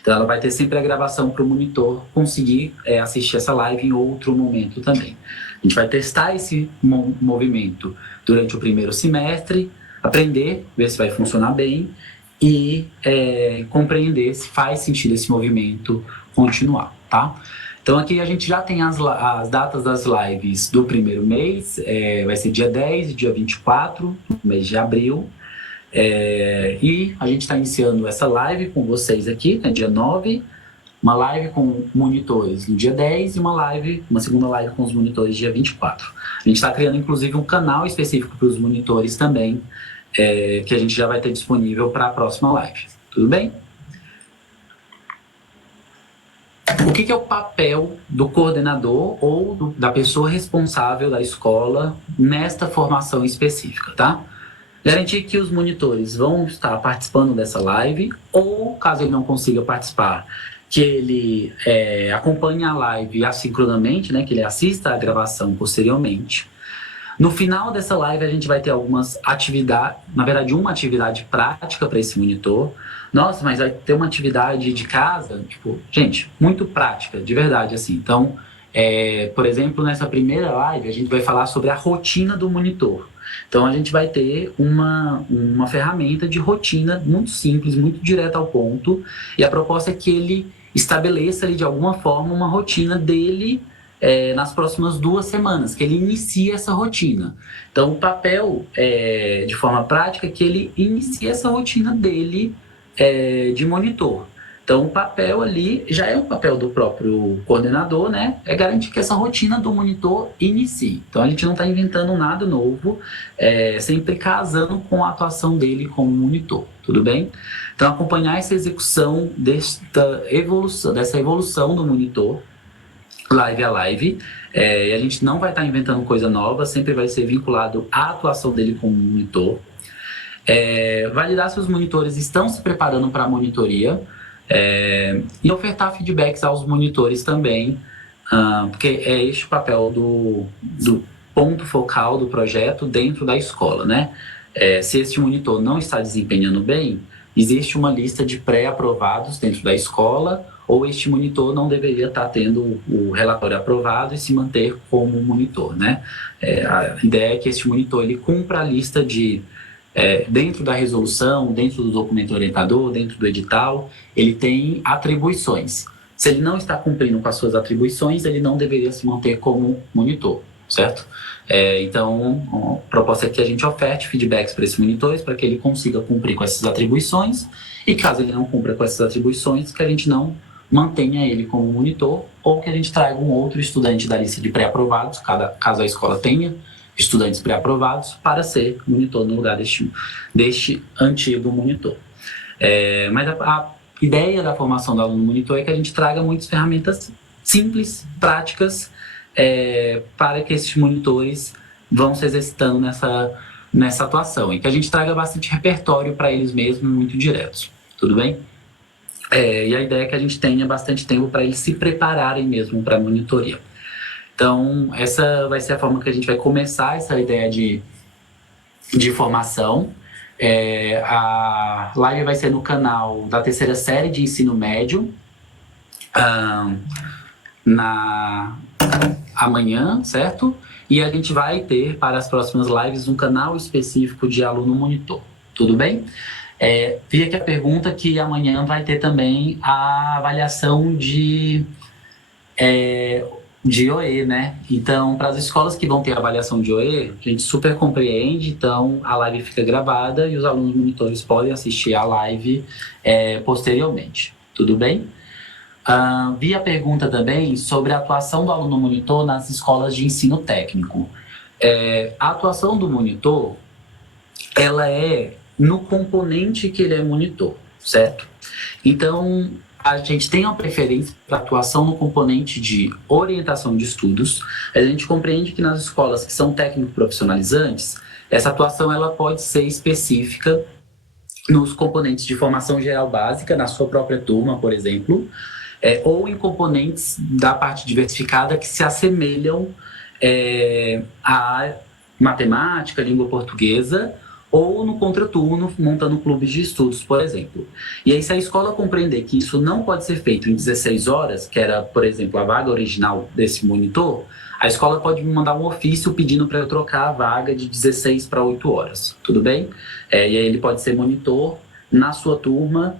Então ela vai ter sempre a gravação para o monitor conseguir assistir essa live em outro momento também. A gente vai testar esse movimento durante o primeiro semestre, aprender, ver se vai funcionar bem e compreender se faz sentido esse movimento continuar, tá? Então aqui a gente já tem as datas das lives do primeiro mês, vai ser dia 10 e dia 24, no mês de abril. E a gente está iniciando essa live com vocês aqui, né, dia 9, uma live com monitores no dia 10 e uma segunda live com os monitores dia 24. A gente está criando, inclusive, um canal específico para os monitores também, que a gente já vai ter disponível para a próxima live. Tudo bem? O que é o papel do coordenador ou da pessoa responsável da escola nesta formação específica, tá? Garantir que os monitores vão estar participando dessa live, ou, caso ele não consiga participar, que ele acompanhe a live assincronamente, né, que ele assista a gravação posteriormente. No final dessa live, a gente vai ter algumas atividades, na verdade, uma atividade prática para esse monitor. Nossa, mas vai ter uma atividade de casa? Tipo, gente, muito prática, de verdade, assim. Então, por exemplo, nessa primeira live, a gente vai falar sobre a rotina do monitor. Então, a gente vai ter uma ferramenta de rotina muito simples, muito direta ao ponto, e a proposta é que ele estabeleça ali, de alguma forma, uma rotina dele nas próximas 2 semanas, que ele inicie essa rotina. Então, o papel, de forma prática, é que ele inicie essa rotina dele de monitor. Então, o papel ali já é um papel do próprio coordenador, né? É garantir que essa rotina do monitor inicie. Então, a gente não está inventando nada novo, sempre casando com a atuação dele como monitor, tudo bem? Então, acompanhar essa execução dessa evolução do monitor, live a live, e a gente não vai estar inventando coisa nova, sempre vai ser vinculado à atuação dele como monitor. Validar se os monitores estão se preparando para a monitoria, e ofertar feedbacks aos monitores também, porque é este o papel do ponto focal do projeto dentro da escola, né? Se este monitor não está desempenhando bem, existe uma lista de pré-aprovados dentro da escola, ou este monitor não deveria estar tendo o relatório aprovado e se manter como monitor, né? A ideia é que este monitor ele cumpra a lista de dentro da resolução, dentro do documento orientador, dentro do edital, ele tem atribuições. Se ele não está cumprindo com as suas atribuições, ele não deveria se manter como monitor, certo? Então, a proposta é que a gente oferte feedbacks para esses monitores, para que ele consiga cumprir com essas atribuições, e caso ele não cumpra com essas atribuições, que a gente não mantenha ele como monitor, ou que a gente traga um outro estudante da lista de pré-aprovados, caso a escola tenha estudantes pré-aprovados para ser monitor no lugar deste antigo monitor. Mas a ideia da formação do aluno monitor é que a gente traga muitas ferramentas simples, práticas, para que esses monitores vão se exercitando nessa atuação, e que a gente traga bastante repertório para eles mesmos, muito diretos, tudo bem? E a ideia é que a gente tenha bastante tempo para eles se prepararem mesmo para a monitoria. Então, essa vai ser a forma que a gente vai começar essa ideia de formação. A live vai ser no canal da terceira série de ensino médio, amanhã, certo? E a gente vai ter para as próximas lives um canal específico de aluno monitor, tudo bem? Vi aqui a pergunta que amanhã vai ter também a avaliação de OE, né? Então, para as escolas que vão ter avaliação de OE, a gente super compreende, então a live fica gravada e os alunos monitores podem assistir a live posteriormente, tudo bem? Vi a pergunta também sobre a atuação do aluno monitor nas escolas de ensino técnico. A atuação do monitor, ela é no componente que ele é monitor, certo? Então, a gente tem uma preferência para atuação no componente de orientação de estudos. A gente compreende que nas escolas que são técnico-profissionalizantes, essa atuação ela pode ser específica nos componentes de formação geral básica, na sua própria turma, por exemplo, ou em componentes da parte diversificada que se assemelham à matemática, língua portuguesa, ou no contraturno, montando clubes de estudos, por exemplo. E aí, se a escola compreender que isso não pode ser feito em 16 horas, que era, por exemplo, a vaga original desse monitor, a escola pode me mandar um ofício pedindo para eu trocar a vaga de 16 para 8 horas, tudo bem? E aí ele pode ser monitor na sua turma,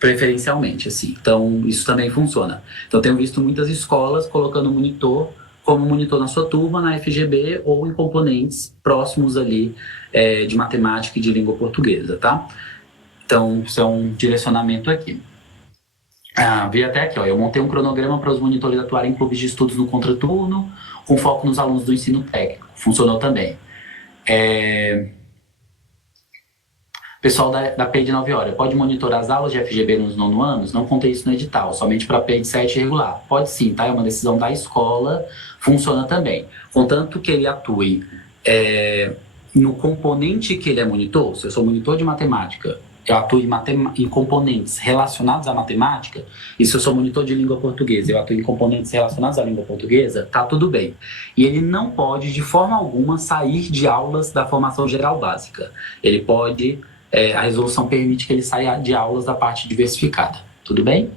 preferencialmente, assim. Então, isso também funciona. Então, tenho visto muitas escolas colocando monitor como monitor na sua turma, na FGB, ou em componentes próximos ali de matemática e de língua portuguesa, tá? Então, isso é um direcionamento aqui. Vi até aqui, ó, eu montei um cronograma para os monitores atuarem em clubes de estudos no contraturno, com foco nos alunos do ensino técnico. Funcionou também. Pessoal da PEI de 9 horas, pode monitorar as aulas de FGB nos 9º anos? Não contei isso no edital, somente para PEI de 7 regular. Pode sim, tá? É uma decisão da escola, funciona também. Contanto que ele atue no componente que ele é monitor, se eu sou monitor de matemática, eu atuo em componentes relacionados à matemática, e se eu sou monitor de língua portuguesa, eu atuo em componentes relacionados à língua portuguesa, tá tudo bem. E ele não pode, de forma alguma, sair de aulas da formação geral básica. Ele pode... a resolução permite que ele saia de aulas da parte diversificada, tudo bem?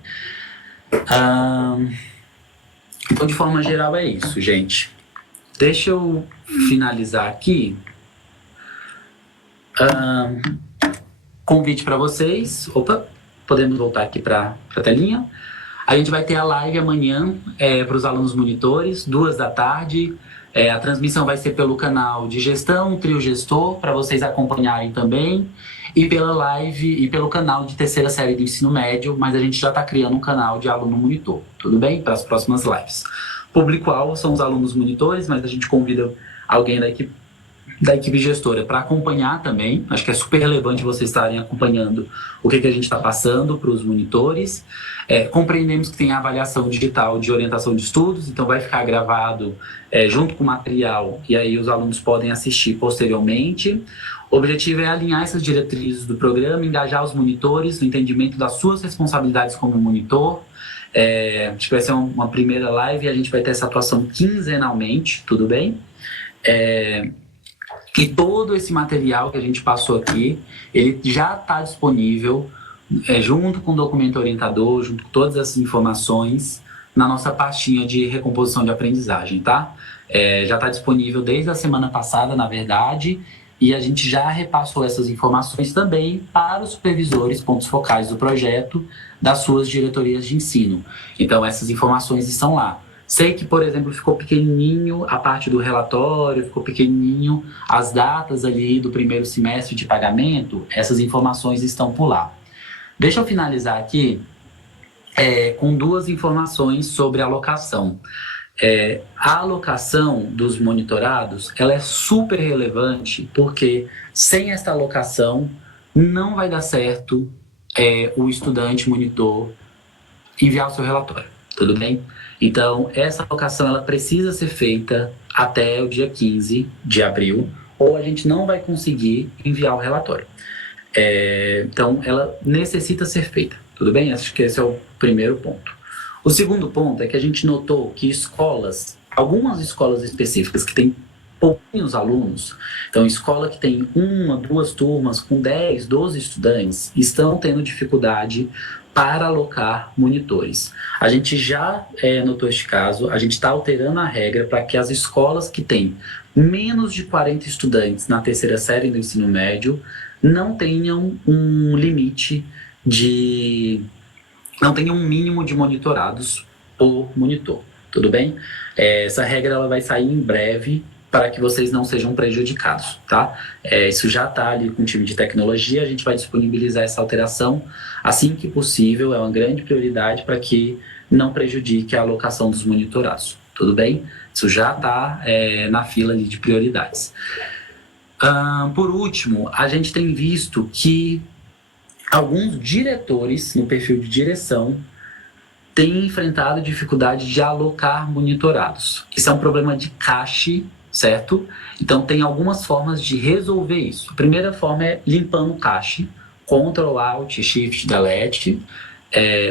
Então, de forma geral, é isso, gente. Deixa eu finalizar aqui. Convite para vocês. Opa, podemos voltar aqui para a telinha. A gente vai ter a live amanhã para os alunos monitores, 14h. A transmissão vai ser pelo canal de gestão, Trio Gestor, para vocês acompanharem também. E pela live e pelo canal de terceira série do ensino médio, mas a gente já está criando um canal de aluno monitor, tudo bem? Para as próximas lives. Público-alvo são os alunos monitores, mas a gente convida alguém da equipe gestora para acompanhar também. Acho que é super relevante vocês estarem acompanhando o que a gente está passando para os monitores. Compreendemos que tem a avaliação digital de orientação de estudos, então vai ficar gravado junto com o material, e aí os alunos podem assistir posteriormente. O objetivo é alinhar essas diretrizes do programa, engajar os monitores no entendimento das suas responsabilidades como monitor. Acho que vai ser uma primeira live e a gente vai ter essa atuação quinzenalmente, tudo bem? E todo esse material que a gente passou aqui, ele já está disponível junto com o documento orientador, junto com todas essas informações, na nossa pastinha de recomposição de aprendizagem, tá? Já está disponível desde a semana passada, na verdade, e a gente já repassou essas informações também para os supervisores, pontos focais do projeto, das suas diretorias de ensino. Então, essas informações estão lá. Sei que, por exemplo, ficou pequenininho a parte do relatório, ficou pequenininho as datas ali do primeiro semestre de pagamento, essas informações estão por lá. Deixa eu finalizar aqui com 2 informações sobre alocação. A alocação dos monitorados, ela é super relevante, porque sem essa alocação não vai dar certo o estudante monitor enviar o seu relatório, tudo bem? Então, essa alocação ela precisa ser feita até o dia 15 de abril, ou a gente não vai conseguir enviar o relatório. Então, ela necessita ser feita, tudo bem? Acho que esse é o primeiro ponto. O segundo ponto é que a gente notou que algumas escolas específicas que têm pouquinhos alunos, então escola que tem 1, 2 turmas com 10, 12 estudantes, estão tendo dificuldade para alocar monitores. A gente já notou este caso, a gente está alterando a regra para que as escolas que têm menos de 40 estudantes na terceira série do ensino médio não tenham um limite não tenham um mínimo de monitorados por monitor, tudo bem? Essa regra ela vai sair em breve para que vocês não sejam prejudicados, tá? Isso já está ali com o time de tecnologia, a gente vai disponibilizar essa alteração assim que possível, é uma grande prioridade para que não prejudique a alocação dos monitorados, tudo bem? Isso já está na fila ali de prioridades. Por último, a gente tem visto que alguns diretores no perfil de direção têm enfrentado dificuldade de alocar monitorados. Isso é um problema de cache, certo? Então, tem algumas formas de resolver isso. A primeira forma é limpando o cache, Ctrl Alt Shift Delete,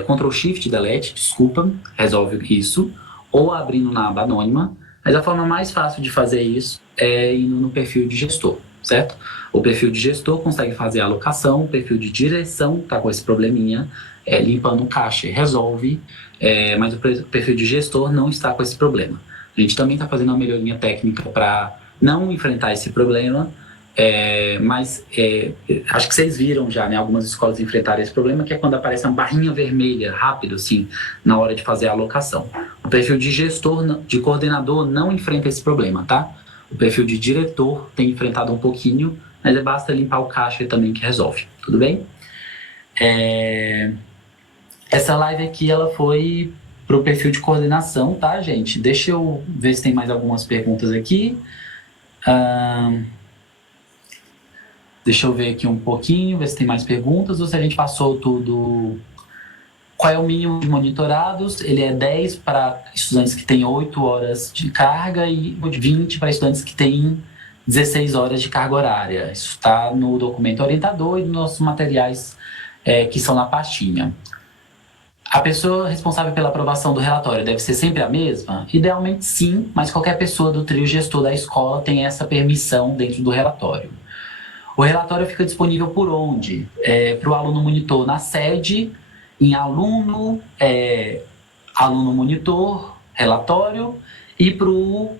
Ctrl Shift Delete, desculpa, resolve isso, ou abrindo na aba anônima, mas a forma mais fácil de fazer isso é indo no perfil de gestor, certo? O perfil de gestor consegue fazer a alocação, o perfil de direção está com esse probleminha, limpando o cache, resolve, mas o perfil de gestor não está com esse problema. A gente também está fazendo uma melhoria técnica para não enfrentar esse problema, mas acho que vocês viram já, né, algumas escolas enfrentarem esse problema, que é quando aparece uma barrinha vermelha rápido, assim, na hora de fazer a alocação. O perfil de gestor, de coordenador, não enfrenta esse problema, tá? O perfil de diretor tem enfrentado um pouquinho, mas basta limpar o caixa também que resolve, tudo bem? Essa live aqui, ela foi para o perfil de coordenação, tá, gente? Deixa eu ver se tem mais algumas perguntas aqui. Deixa eu ver aqui um pouquinho, ver se tem mais perguntas, ou se a gente passou tudo. Qual é o mínimo de monitorados? Ele é 10 para estudantes que têm 8 horas de carga e 20 para estudantes que têm 16 horas de carga horária. Isso está no documento orientador e nos nossos materiais que são na pastinha. A pessoa responsável pela aprovação do relatório deve ser sempre a mesma? Idealmente sim, mas qualquer pessoa do trio gestor da escola tem essa permissão dentro do relatório. O relatório fica disponível por onde? Para o aluno monitor na sede, em aluno monitor, relatório, e para o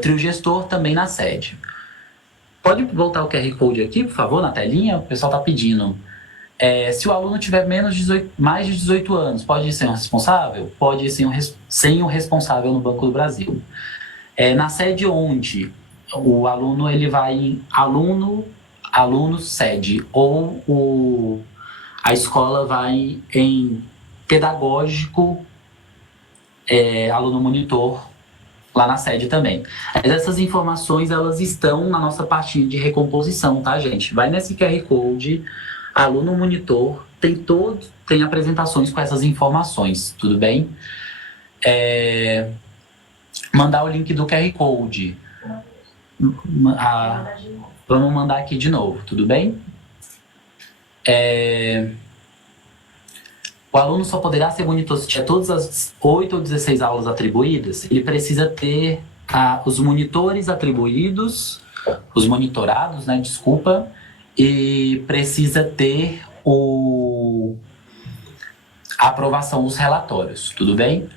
trio gestor também na sede. Pode voltar o QR Code aqui, por favor, na telinha? O pessoal está pedindo. Se o aluno tiver mais de 18 anos, pode ser um responsável? Pode ser sem um responsável no Banco do Brasil. Na sede onde o aluno ele vai em aluno sede, ou a escola vai em pedagógico, aluno monitor, lá na sede também. Mas essas informações, elas estão na nossa pastinha de recomposição, tá, gente? Vai nesse QR Code, aluno monitor, tem apresentações com essas informações, tudo bem? Mandar o link do QR Code. Vamos mandar aqui de novo, tudo bem? O aluno só poderá ser monitor se tiver todas as 8 ou 16 aulas atribuídas. Ele precisa ter os monitores atribuídos, os monitorados, né, desculpa, e precisa ter a aprovação dos relatórios, tudo bem?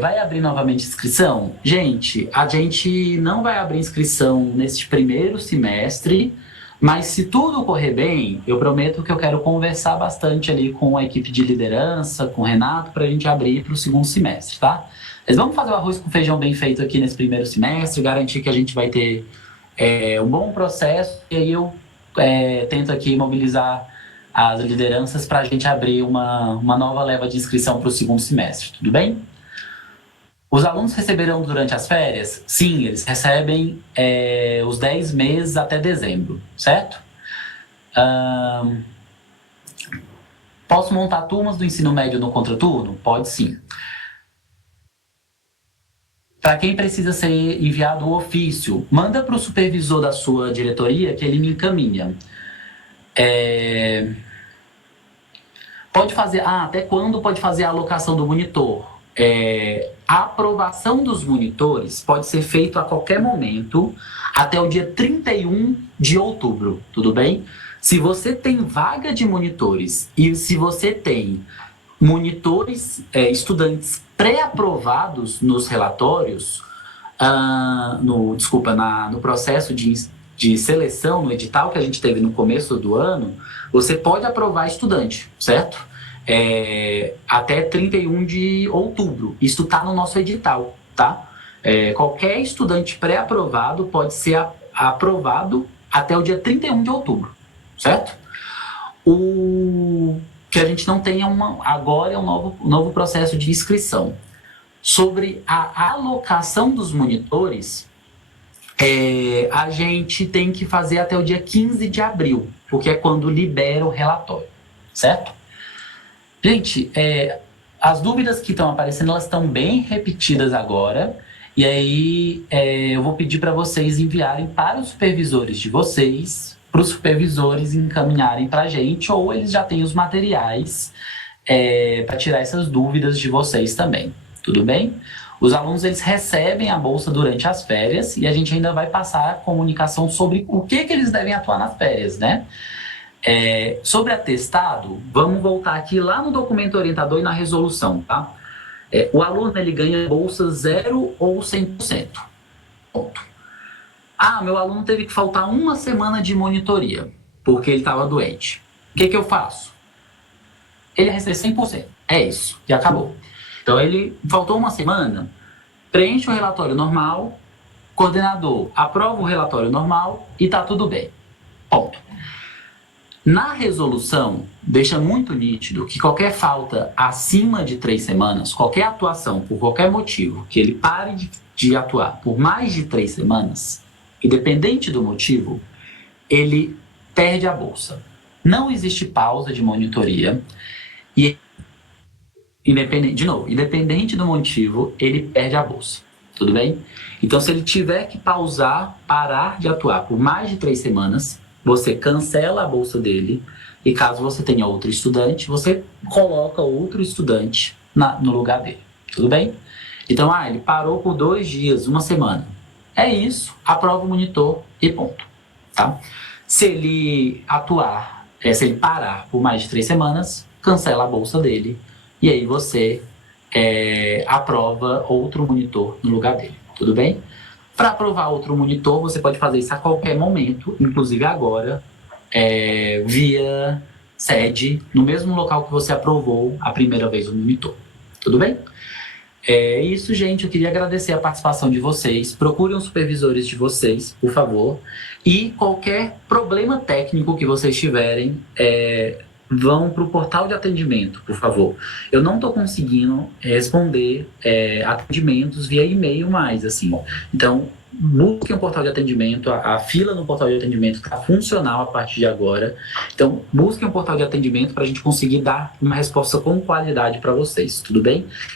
Vai abrir novamente inscrição? Gente, a gente não vai abrir inscrição neste primeiro semestre, mas se tudo correr bem, eu prometo que eu quero conversar bastante ali com a equipe de liderança, com o Renato, para a gente abrir para o segundo semestre, tá? Mas vamos fazer o arroz com feijão bem feito aqui nesse primeiro semestre, garantir que a gente vai ter um bom processo, e aí eu tento aqui mobilizar as lideranças para a gente abrir uma nova leva de inscrição para o segundo semestre, tudo bem? Os alunos receberão durante as férias? Sim, eles recebem os 10 meses até dezembro, certo? Posso montar turmas do ensino médio no contraturno? Pode sim. Para quem precisa ser enviado o ofício, manda para o supervisor da sua diretoria que ele me encaminha. Pode fazer, até quando pode fazer a alocação do monitor? A aprovação dos monitores pode ser feita a qualquer momento, até o dia 31 de outubro, tudo bem? Se você tem vaga de monitores e se você tem monitores, estudantes pré-aprovados nos relatórios, no processo de seleção, no edital que a gente teve no começo do ano, você pode aprovar estudante, certo? Até 31 de outubro. Isso está no nosso edital, tá? Qualquer estudante pré-aprovado pode ser aprovado até o dia 31 de outubro, certo? O que a gente não tem agora é um novo processo de inscrição. Sobre a alocação dos monitores, a gente tem que fazer até o dia 15 de abril, porque é quando libera o relatório, certo? Gente, as dúvidas que estão aparecendo, elas estão bem repetidas agora, e aí eu vou pedir para vocês enviarem para os supervisores de vocês, para os supervisores encaminharem para a gente, ou eles já têm os materiais para tirar essas dúvidas de vocês também, tudo bem? Os alunos, eles recebem a bolsa durante as férias e a gente ainda vai passar a comunicação sobre o que eles devem atuar nas férias, né? Sobre atestado, vamos voltar aqui lá no documento orientador e na resolução, tá? O aluno, ele ganha bolsa 0 ou 100%. Ponto. Meu aluno teve que faltar uma semana de monitoria, porque ele estava doente. O que eu faço? Ele recebe 100%. É isso, e acabou. Então, ele faltou uma semana, preenche o relatório normal, coordenador aprova o relatório normal e tá tudo bem. Ponto. Na resolução, deixa muito nítido que qualquer falta acima de 3 semanas, qualquer atuação, por qualquer motivo, que ele pare de atuar por mais de 3 semanas, independente do motivo, ele perde a bolsa. Não existe pausa de monitoria e, independente do motivo, ele perde a bolsa. Tudo bem? Então, se ele tiver que parar de atuar por mais de 3 semanas, você cancela a bolsa dele e caso você tenha outro estudante, você coloca outro estudante no lugar dele. Tudo bem? Então, ele parou por 2 dias, 1 semana. É isso, aprova o monitor e ponto. Tá? Se ele parar por mais de 3 semanas, cancela a bolsa dele e aí você aprova outro monitor no lugar dele. Tudo bem? Para aprovar outro monitor, você pode fazer isso a qualquer momento, inclusive agora, via sede, no mesmo local que você aprovou a primeira vez o monitor. Tudo bem? É isso, gente. Eu queria agradecer a participação de vocês. Procurem os supervisores de vocês, por favor. E qualquer problema técnico que vocês tiverem, vão para o portal de atendimento, por favor. Eu não estou conseguindo responder atendimentos via e-mail mais, assim. Então, busquem o portal de atendimento. A fila no portal de atendimento está funcional a partir de agora. Então, busquem o portal de atendimento para a gente conseguir dar uma resposta com qualidade para vocês, tudo bem?